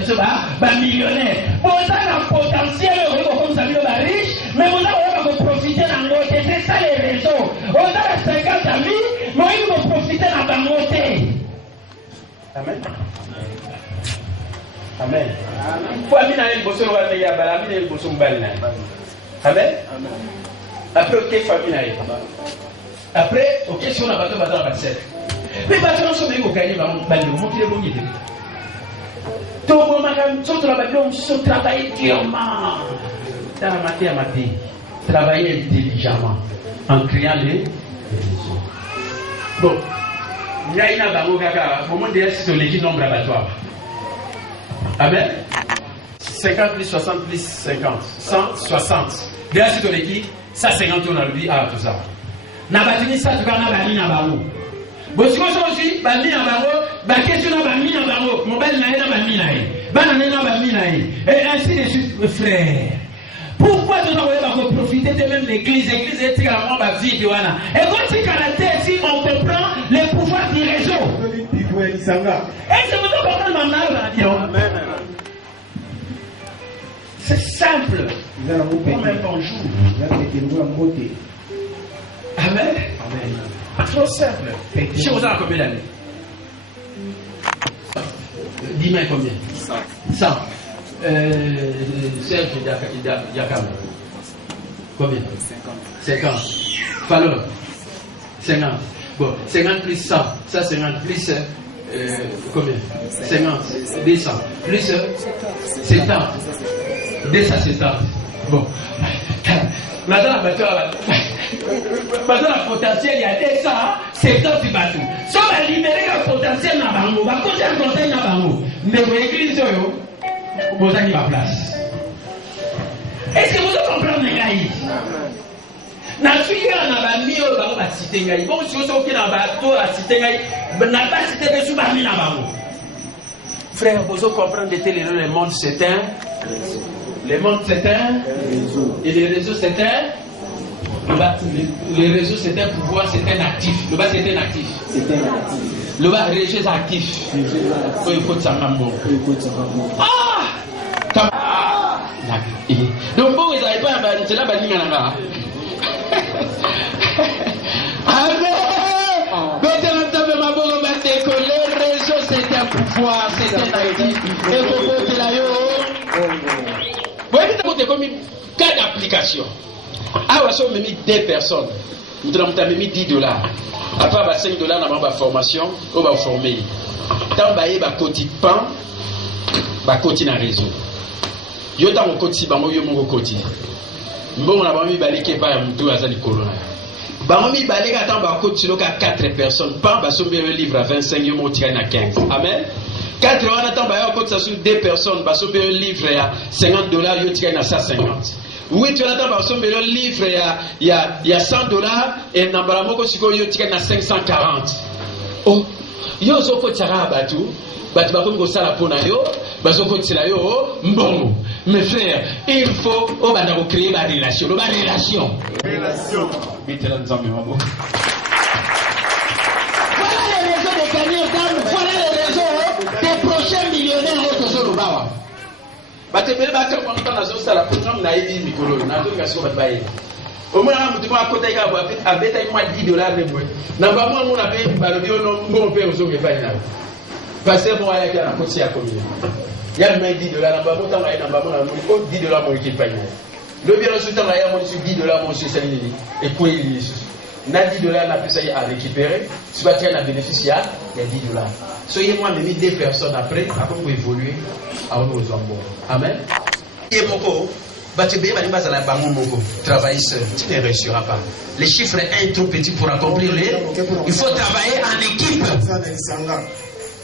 millionnaire. Pour ça, le potentiel comme ça, riche, mais vous avez profiter dans l'autre. C'est ça les réseaux. On a 50 amis, mais ils vont profiter dans la montée. Amen. Amen. Pour Amina el bosso wa ya bala Amina el bosso mbalina. Amen. Après OK famille. Après OK si on a bateau bateau à 27. Mais bateau on se met au cahier va bali on monte les bons idées. Tout le monde tout travailler on se travailler durement. Dans la matière travailler intelligemment en créant les bon. Il y a une bango kaka au moment de c'est l'équipe nombre abattoir. Amen. 50 plus 60 plus 50. 160. Déjà, c'est ton équipe. Ça, 50, on a le dit. Ah, tout ça. Na batini ça, tu vas na bani na bango. Bon, si on aussi, bani na bango, ba question na bani na bango. Mobile na bani na banane na bani na et ainsi de suite, frère. Pourquoi tu dois profiter de même l'église? L'église est également ma vie, Johanna. Et quand tu caractères, si on comprend les pouvoirs du réseau. Est-ce que vous comprenez ma mère? simple. Comme un bonjour. Amen. Trop simple. Chez vous, combien d'années? 10 mains combien? 100. Serge Yakam. Combien? 50. Fallon. 50. Bon, 50 plus 100. Ça, 50 plus combien? 50. 200. Plus 70. 270. Bon. Maintenant, le potentiel, il y a 270 bateaux. Si on va libérer le potentiel, on va continuer à conseiller. Mais l'église, vous avez ma place. Est-ce que vous comprenez les gars? Frère, vous comprenez le monde s'éteint. Le monde s'éteint. Et les réseaux s'éteignent. Les réseaux c'est un pouvoir, c'est un actif. Le bas c'est un actif. Le bas c'est actif. Il faut ça mambo. Donc bon, ils n'avaient pas c'est là bali ngana. Amen. Maintenant ma bonne les réseaux c'est un pouvoir, c'est un actif. Et vous de la yo. Vous avez comme une cas d'application. Ah, on a mis 2 personnes. Nous avons mis $10. Après, $5 dans la formation, on va former. Tant que vous avez côté pan, vous côté dans le réseau. Yo dans mon côté, mon côté. Bon, on a mis balé par tout à corona. Bah, mis balé quand on côté sur 4 personnes. Pan, bah, sommer le livre à 25, yo monte à 15. Amen. 4 ans, on attend, bah, côté sur 2 personnes, bah, sommer le livre à $50, yo tient à 150. Oui, tu as le livre, il y a $100 et Nambaramoko Siko yo tika na 540. Oh, yo zoko tira batu, batu bakomi kosala pona yo, bazoko tila yo, mbongo. Mes frères, il faut créer la relation. Relation. Voilà les réseaux des gagnants, voilà les réseaux des prochains millionnaires au Tozolo-Bawa. Batebele bato kwa mtana zosa la programme na hivi mikolo na to kasi ko baye o mwana mutu kwa kota ka ba abeta moi $10 lebwe na ba mwana mona pe balobi ono ngo pe ozo ke fanya passer mo aya kana koti ya komini ya me $10 na ba mota ngai na ba mona mo $10 mo ke fanya le bien sur temps ya mo $10 mo sur salini et quoi il na $10 na pesa ya récupérer si ba tiens na bénéfice ya $10. Soyez moi mis 2 personnes après pour évoluer à nos embons. Amen. Et moko, travailler seul, tu ne réussiras pas. Les chiffres sont trop petits pour accomplir les. Il faut travailler en équipe.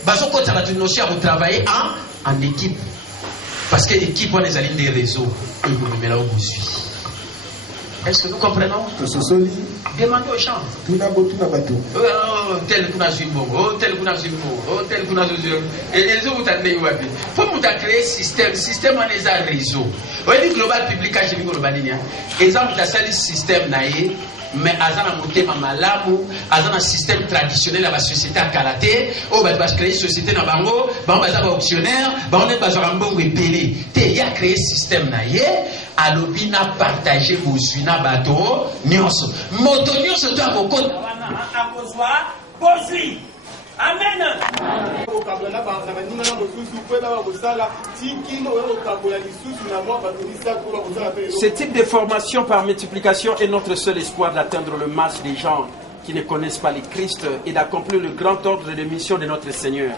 Basoko tu as une travailler en équipe. Parce que l'équipe, on est allé des réseaux. Et vous me mettez où suis. Est-ce que nous comprenons? Demandez aux gens. Tel qu'on a suivi, tel qu'on a suivi, tel qu'on a suivi. Et les autres, vous avez faut nous créer système. Système, on est un réseau. On dit global public, j'ai vu global. Exemple, il y a un système, mais azana motema malamu azana système traditionnel à la société à Kalaté on va créer société na bango baza ba actionnaire on est bazara mbongo epelé te ya créer système na ye alobi na partager bozwina bato nyonso moto nyonso to akokota wana akozwa bozwi. Amen. Ce type de formation par multiplication est notre seul espoir d'atteindre le masse des gens qui ne connaissent pas le Christ et d'accomplir le grand ordre de mission de notre Seigneur.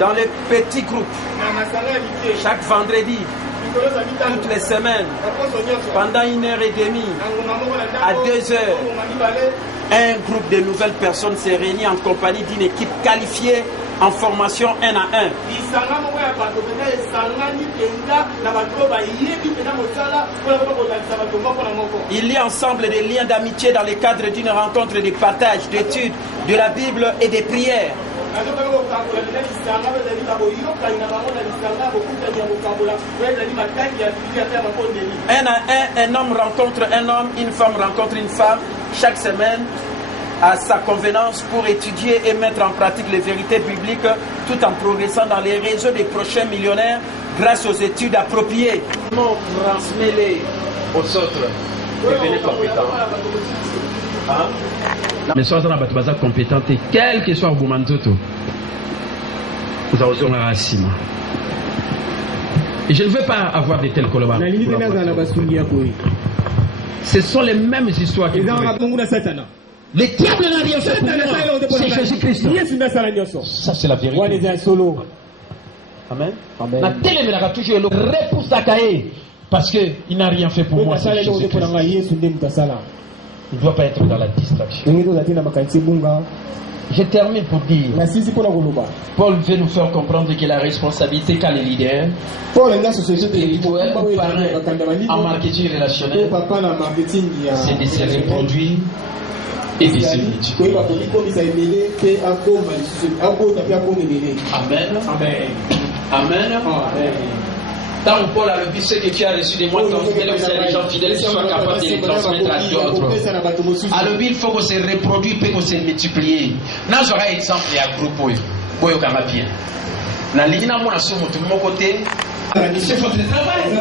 Dans les petits groupes, chaque vendredi, toutes les semaines, pendant 1h30 à 2h, un groupe de nouvelles personnes s'est réuni en compagnie d'une équipe qualifiée en formation 1 à 1. Il y a ensemble des liens d'amitié dans le cadre d'une rencontre de partage, d'études, de la Bible et des prières. Un à un, un homme rencontre un homme, une femme rencontre une femme. Chaque semaine, à sa convenance pour étudier et mettre en pratique les vérités bibliques tout en progressant dans les réseaux des prochains millionnaires grâce aux études appropriées. Transmets-les aux autres. Devenez compétents. Mais soit dans la compétente, quel que soit le moment de tout, nous avons la racine. Et je ne veux pas avoir de telles collaborations. Ce sont les mêmes histoires qui le diable n'a rien fait pour moi. C'est Jésus-Christ. Ça, c'est la vérité. Amen. La télé me l'a toujours repousse à cahier parce qu'il n'a rien fait pour moi. C'est Jésus-Christ. Il ne doit pas être dans la distraction. Je termine pour dire, Paul veut nous faire comprendre que la responsabilité qu'a les leaders spirituels ou parrains en marketing relationnel, c'est de se reproduire et de se multiplier. Amen. Amen. Tant Paul a le but, ce que tu as reçu de moi, transmettre aux les gens fidèles qui soient capables de les transmettre à d'autres. À le but, il faut qu'on se reproduise et qu'on se multiplie. Là, j'aurai un exemple et un groupe. Boyo Kamapien. La ligne à mon assomme, de mon côté, c'est votre travail.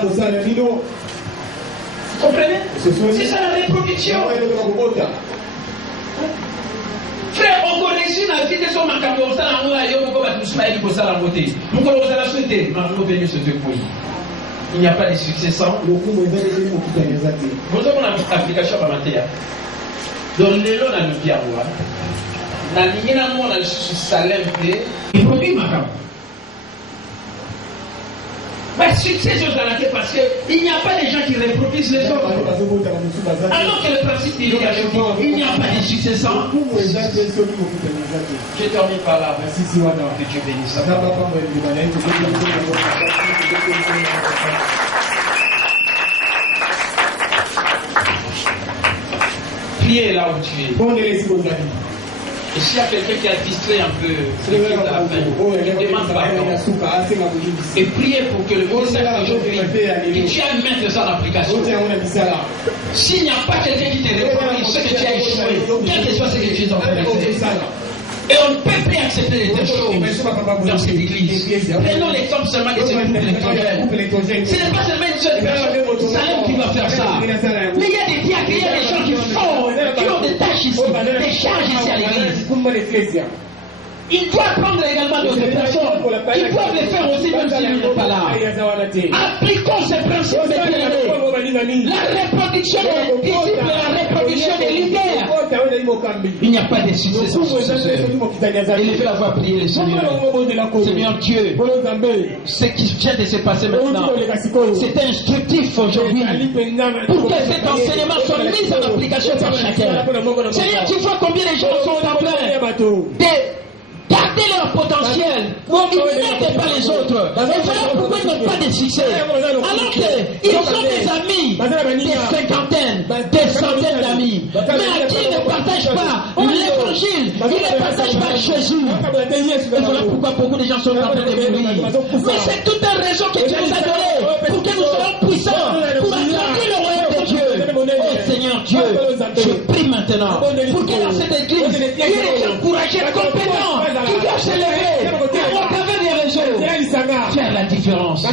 Vous comprenez? C'est ça la reproduction. Frère, on connaît ici la vie de son macabre, on s'en a un ailleurs, on va tous mailler pour ça la beauté. Nous connaissons la souhaiter, mais nous venons sur deux points. Il n'y a pas de succès sans. Vous avez une application à matin. Donc, les lots, on a le bien. Dans la ligne, on a le salaire. Il produit macabre. Mais succès, je vous parce qu'il n'y a pas de gens qui reproduisent les autres. Alors que le principe il n'y a pas de succès sans. Je termine par là. Que Dieu bénisse. Priez là où tu es. Et s'il y a quelqu'un qui a distrait un peu l'équipe à la fin, demande pardon. Et priez pour que le message d'aujourd'hui, que tu aies mettre ça en application. S'il n'y a pas quelqu'un qui te répond, ce que tu as échoué, quel que soit ce que tu es en train de faire. Et on ne peut plus accepter de telles choses dans cette église. Prenons l'exemple seulement de ce couple électrogène. Ce n'est pas seulement une seule personne, Salem qui va faire ça. Mais il y a des diacres, il y a des gens qui ont des tâches ici, des charges ici à l'église. Il doit prendre également d'autres personnes. Ils doivent le faire aussi même s'ils ne sont pas là. Appliquons ces principes de la reproduction des disciples, la reproduction des leaders. Il n'y a pas de succès sans succès. Et il faut l'avoir prié le Seigneur. Seigneur Dieu, ce qui vient de se passer maintenant, c'est instructif aujourd'hui pour que cet enseignement soit mis en application par chacun. Seigneur, tu vois combien les gens sont en plein garder leur potentiel, ils n'aident pas les autres. Et voilà pourquoi ils n'ont pas de succès. Alors qu'ils ont des amis, des cinquantaines, des centaines d'amis, mais à qui ils ne partagent pas l'évangile, ils ne partagent pas Jésus. Et voilà pourquoi beaucoup de gens sont en train de mourir. Mais c'est tout un réseau que tu nous as donné pour que nous soyons puissants, pour agrandir le royaume de Dieu. Oh Seigneur Dieu, je prie maintenant pour que dans cette église, il y ait des gens courageux, compétents, qui doivent se lever et au travers des réseaux faire la différence.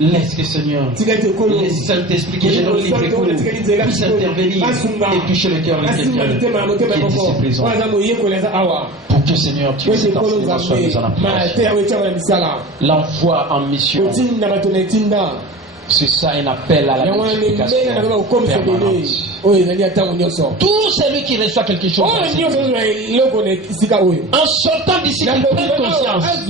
Laisse que Seigneur, le Saint-Esprit que je donne libre cours puisse intervenir et toucher le cœur de quelqu'un qui est ici présent. Pour que Seigneur, tu cet enseignement soit mis en application. L'envoi en mission. C'est ça un appel à la multiplication permanente. Tout celui qui reçoit quelque chose en sortant d'ici, qu'il prenne conscience que ce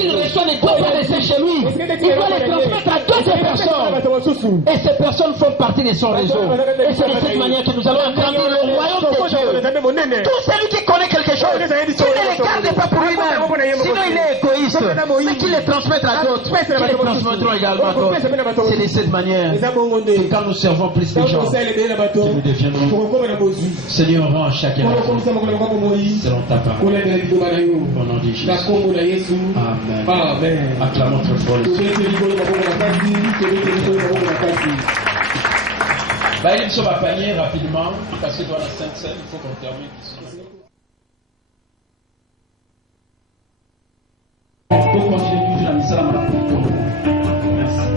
qu'il reçoit ne doit pas rester chez lui. Il doit le transmettre à d'autres personnes. Et ces personnes font partie de son réseau. Et c'est de cette manière que nous allons agrandir le royaume de Dieu. Tout celui qui connaît quelque chose, qui ne le garde pas pour lui-même, sinon il est égoïste, mais qu'il le transmette à d'autres, qui le transmettront également à d'autres. C'est de cette manière que quand nous servons plus de gens, que nous deviendrons. Seigneur, rends à chacun selon ta parole. Au nom de Jésus. Amen. Acclamons très fort. Bah, il faut panier rapidement, parce que dans la Sainte Seine, il faut qu'on termine ici. Pour continuer toujours la mission à ma merci.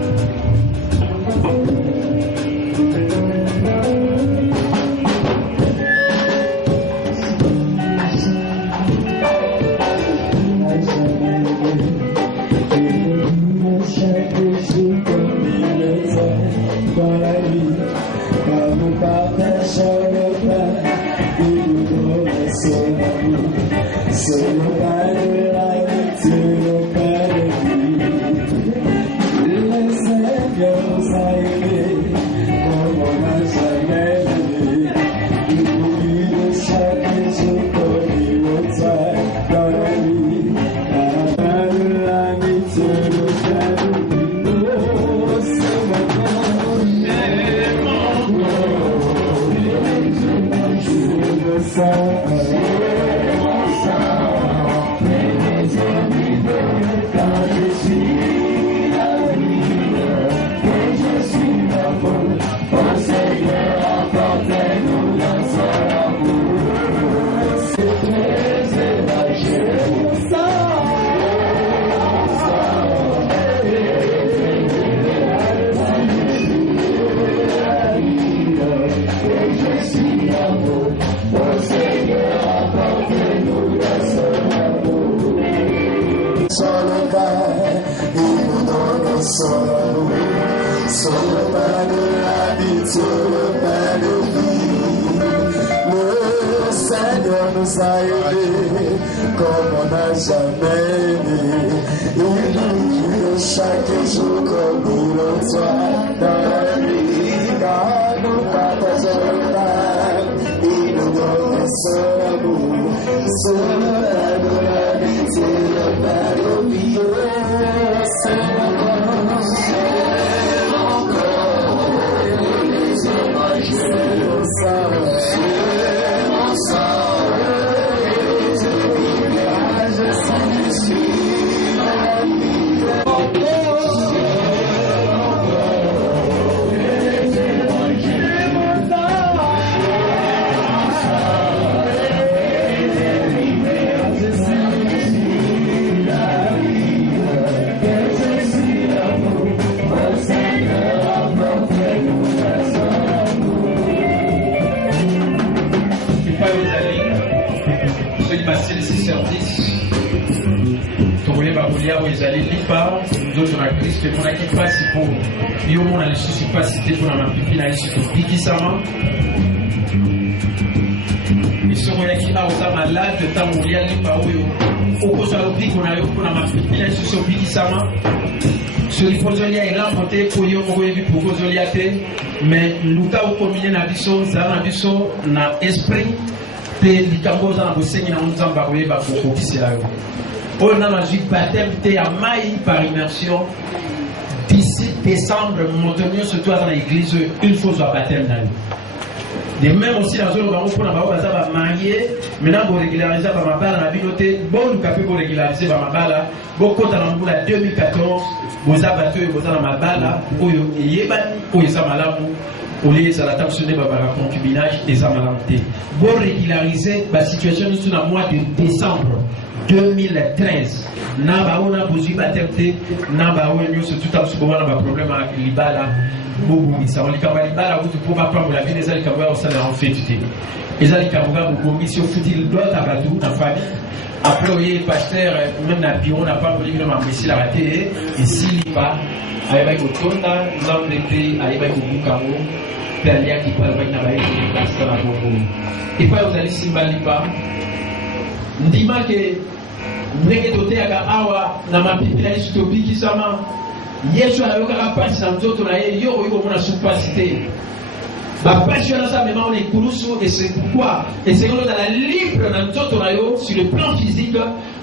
Mais nous avons combiné na biso na esprit pe likambo za na bosengi na nzamba koyeba kokokisela yo. On a mangé baptême te à maï par immersion d'ici décembre montenir surtout dans l'église une fois au baptême na yo. De même aussi dans zone bango pour na ba baza ba marié maintenant pour régulariser ba mabala na binote bon nous capé pour régulariser ba mabala boko ta na 2014 boza bato boza na mabala oyo yebani oyo za malamu oli ça la tensionner ba concubinage des amalanté bon régulariser ba situation nous na mois de décembre 2013 na ba ona bozi batemte na ba onyo surtout ta sukoba na ba problème avec libala bobu misa on likaba libala vous pour pas prendre la vie des alikaba au sein en fait les alikaba bobu mission futil d'autres abadou na famille après oui pasteur même na bureau n'a pas voulu même embêcher la raté et s'il pas ayeba kotonda nzambete ayeba kokukamo pelia qui parle na ba et pasteur na bobu et pas vous allez simbalipa ndima ke ndenge toteaka awa na mapipi na yesu tobikisama yesu anayokaka pasi na nzoto na ye yo oyo komona supasi te bapasi wana sa mema ona ekulusu et c'est pourquoi essayons ozala libre na nzoto na yo sur le plan physique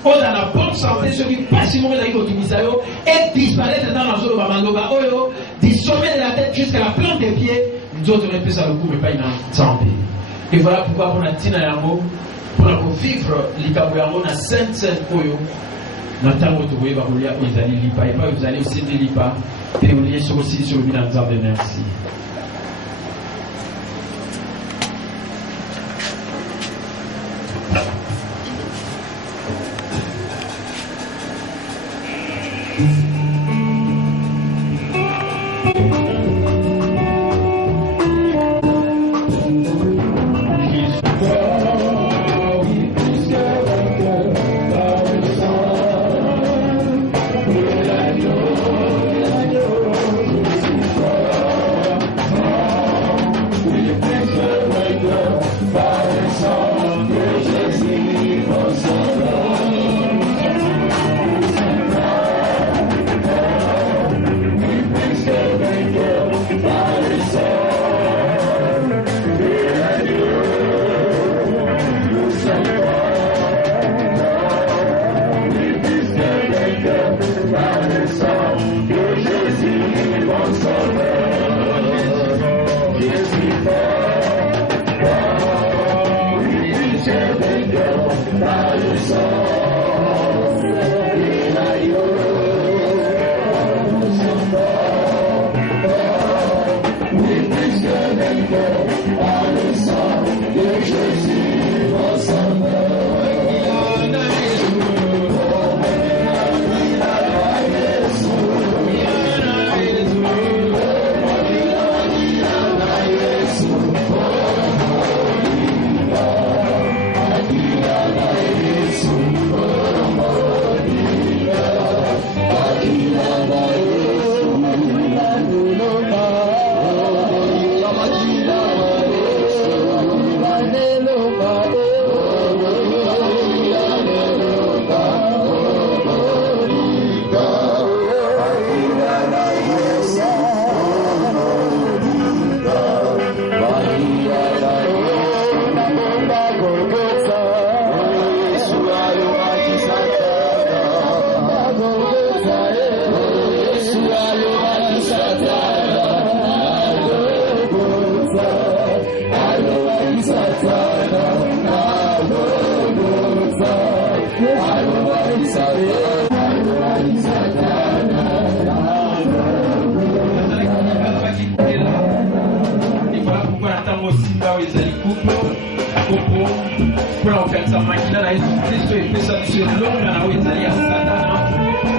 ozala na bonne santé soki pasi moko ezali kotungisa yo et disparaître dans la zolo bamaloba oyo du sommet de la tête jusqu'à la plante des pieds nzoto na epesa lokumu epai na nzambe et voilà pourquoi mpona ntina yango pour vivre likambo yango na sainte sainte oyo na ntango tokoyeba kolia oyo ezali lipa epa oyo ezali osende lipa te olie soko sili solobi na nzambe merci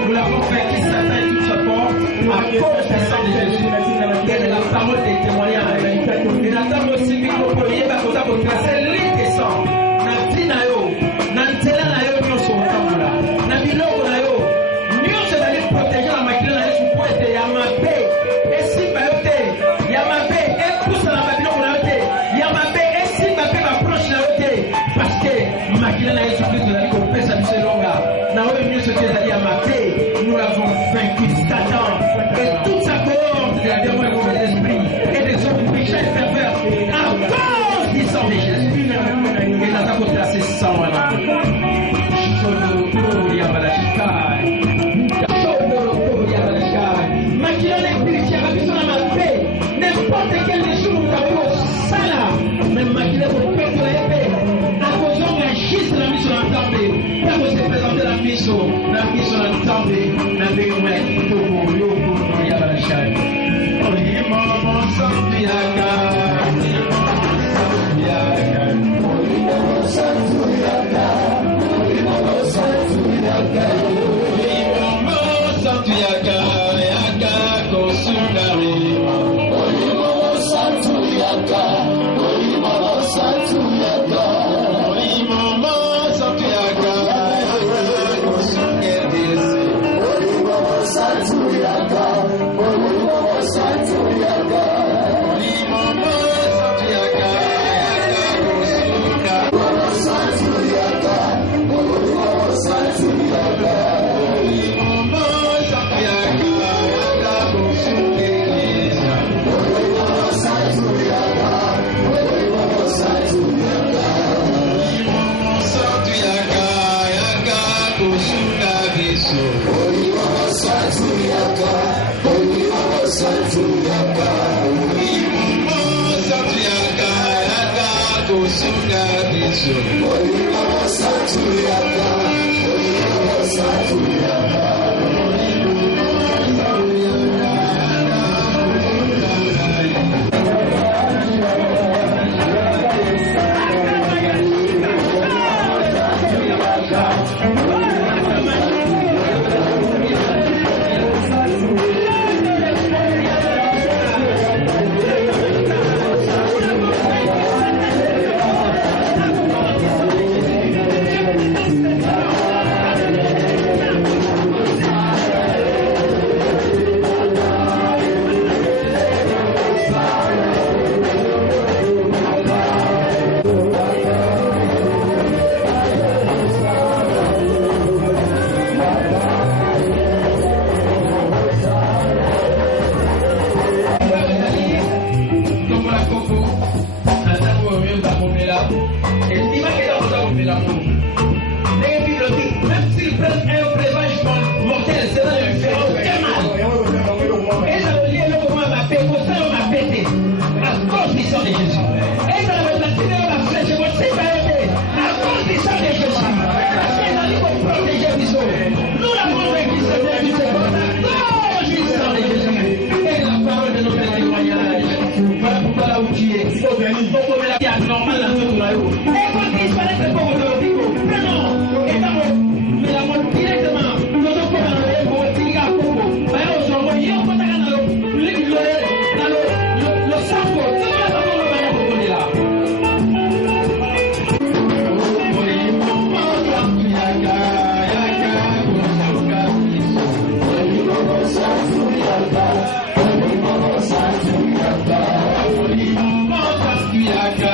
Nous l'avons vaincu Satan et toute sa force à cause du sang de Jésus. Et de la parole des témoignages. Et Nathan aussi, micro-premier, va vous tracer l'île des sangs. Nati na yo, nantela na yo, nyonso mokambula. Na biloko na yo, nyonso ezali protéger la makila na Yesu po ete ya mabe esimba yo te, ya mabe epusa na babiloko na yo te, ya mabe esimba mpe baproche na yo te, parce que makila na Yesu Kristo ezali kopesa biso elonga. Na oyo nyonso te ezali ya mabe, nous l'avons vaincu Satan et toute sa cohorte de la démon et mauvais esprit et des hommes méchants et pervers à cause du sang de Jésus. Et la table de ces sangs là. N'importe quel des jours où ça là, même maquiller pour perdre l'épée, à cause d'un agisse la mission à tomber, quand vous se présentez la mission à tomber, la bénédiction pour vous, il y a la chaîne. Oh, il est maman, ça vient pécoteur m'a pété à cause du sang de Jésus. Et dans la matinée, on a fait, je me suis arrêté à cause du sang de Jésus. Parce que nous allons protéger du sang. Nous l'avons vécu, c'est du sang. À cause du sang de Jésus. Et la parole de notre témoignage. Voilà pourquoi là où tu es. Il faut mettre la vie abnormale dans notre royaume. Et quand il disparaît, pour le rico. Mais non. Et d'abord, mais la mort directement. Nous sommes comme un rêve pour tirer à Congo. Mais on se voit, il y a un peu le saco. C'est pas ça qu'on va donner là. Yaka,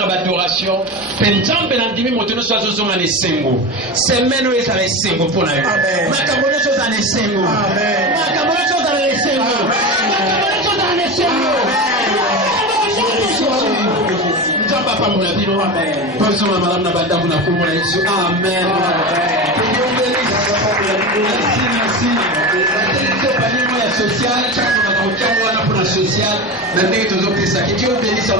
na badoration penjambe na ndimi moto nyonso azozonga na esengo semaine oyo ezala esengo mpo na yo makambo nyonso ozala na esengo makambo nyonso ozala na esengo makambo nyonso ozala na esengo nzambe apambola bino pozonga malamu na bandako na kombo na yesu amen. Social, pour social, maintenant ils ont fait ça. Qui ont béni ça?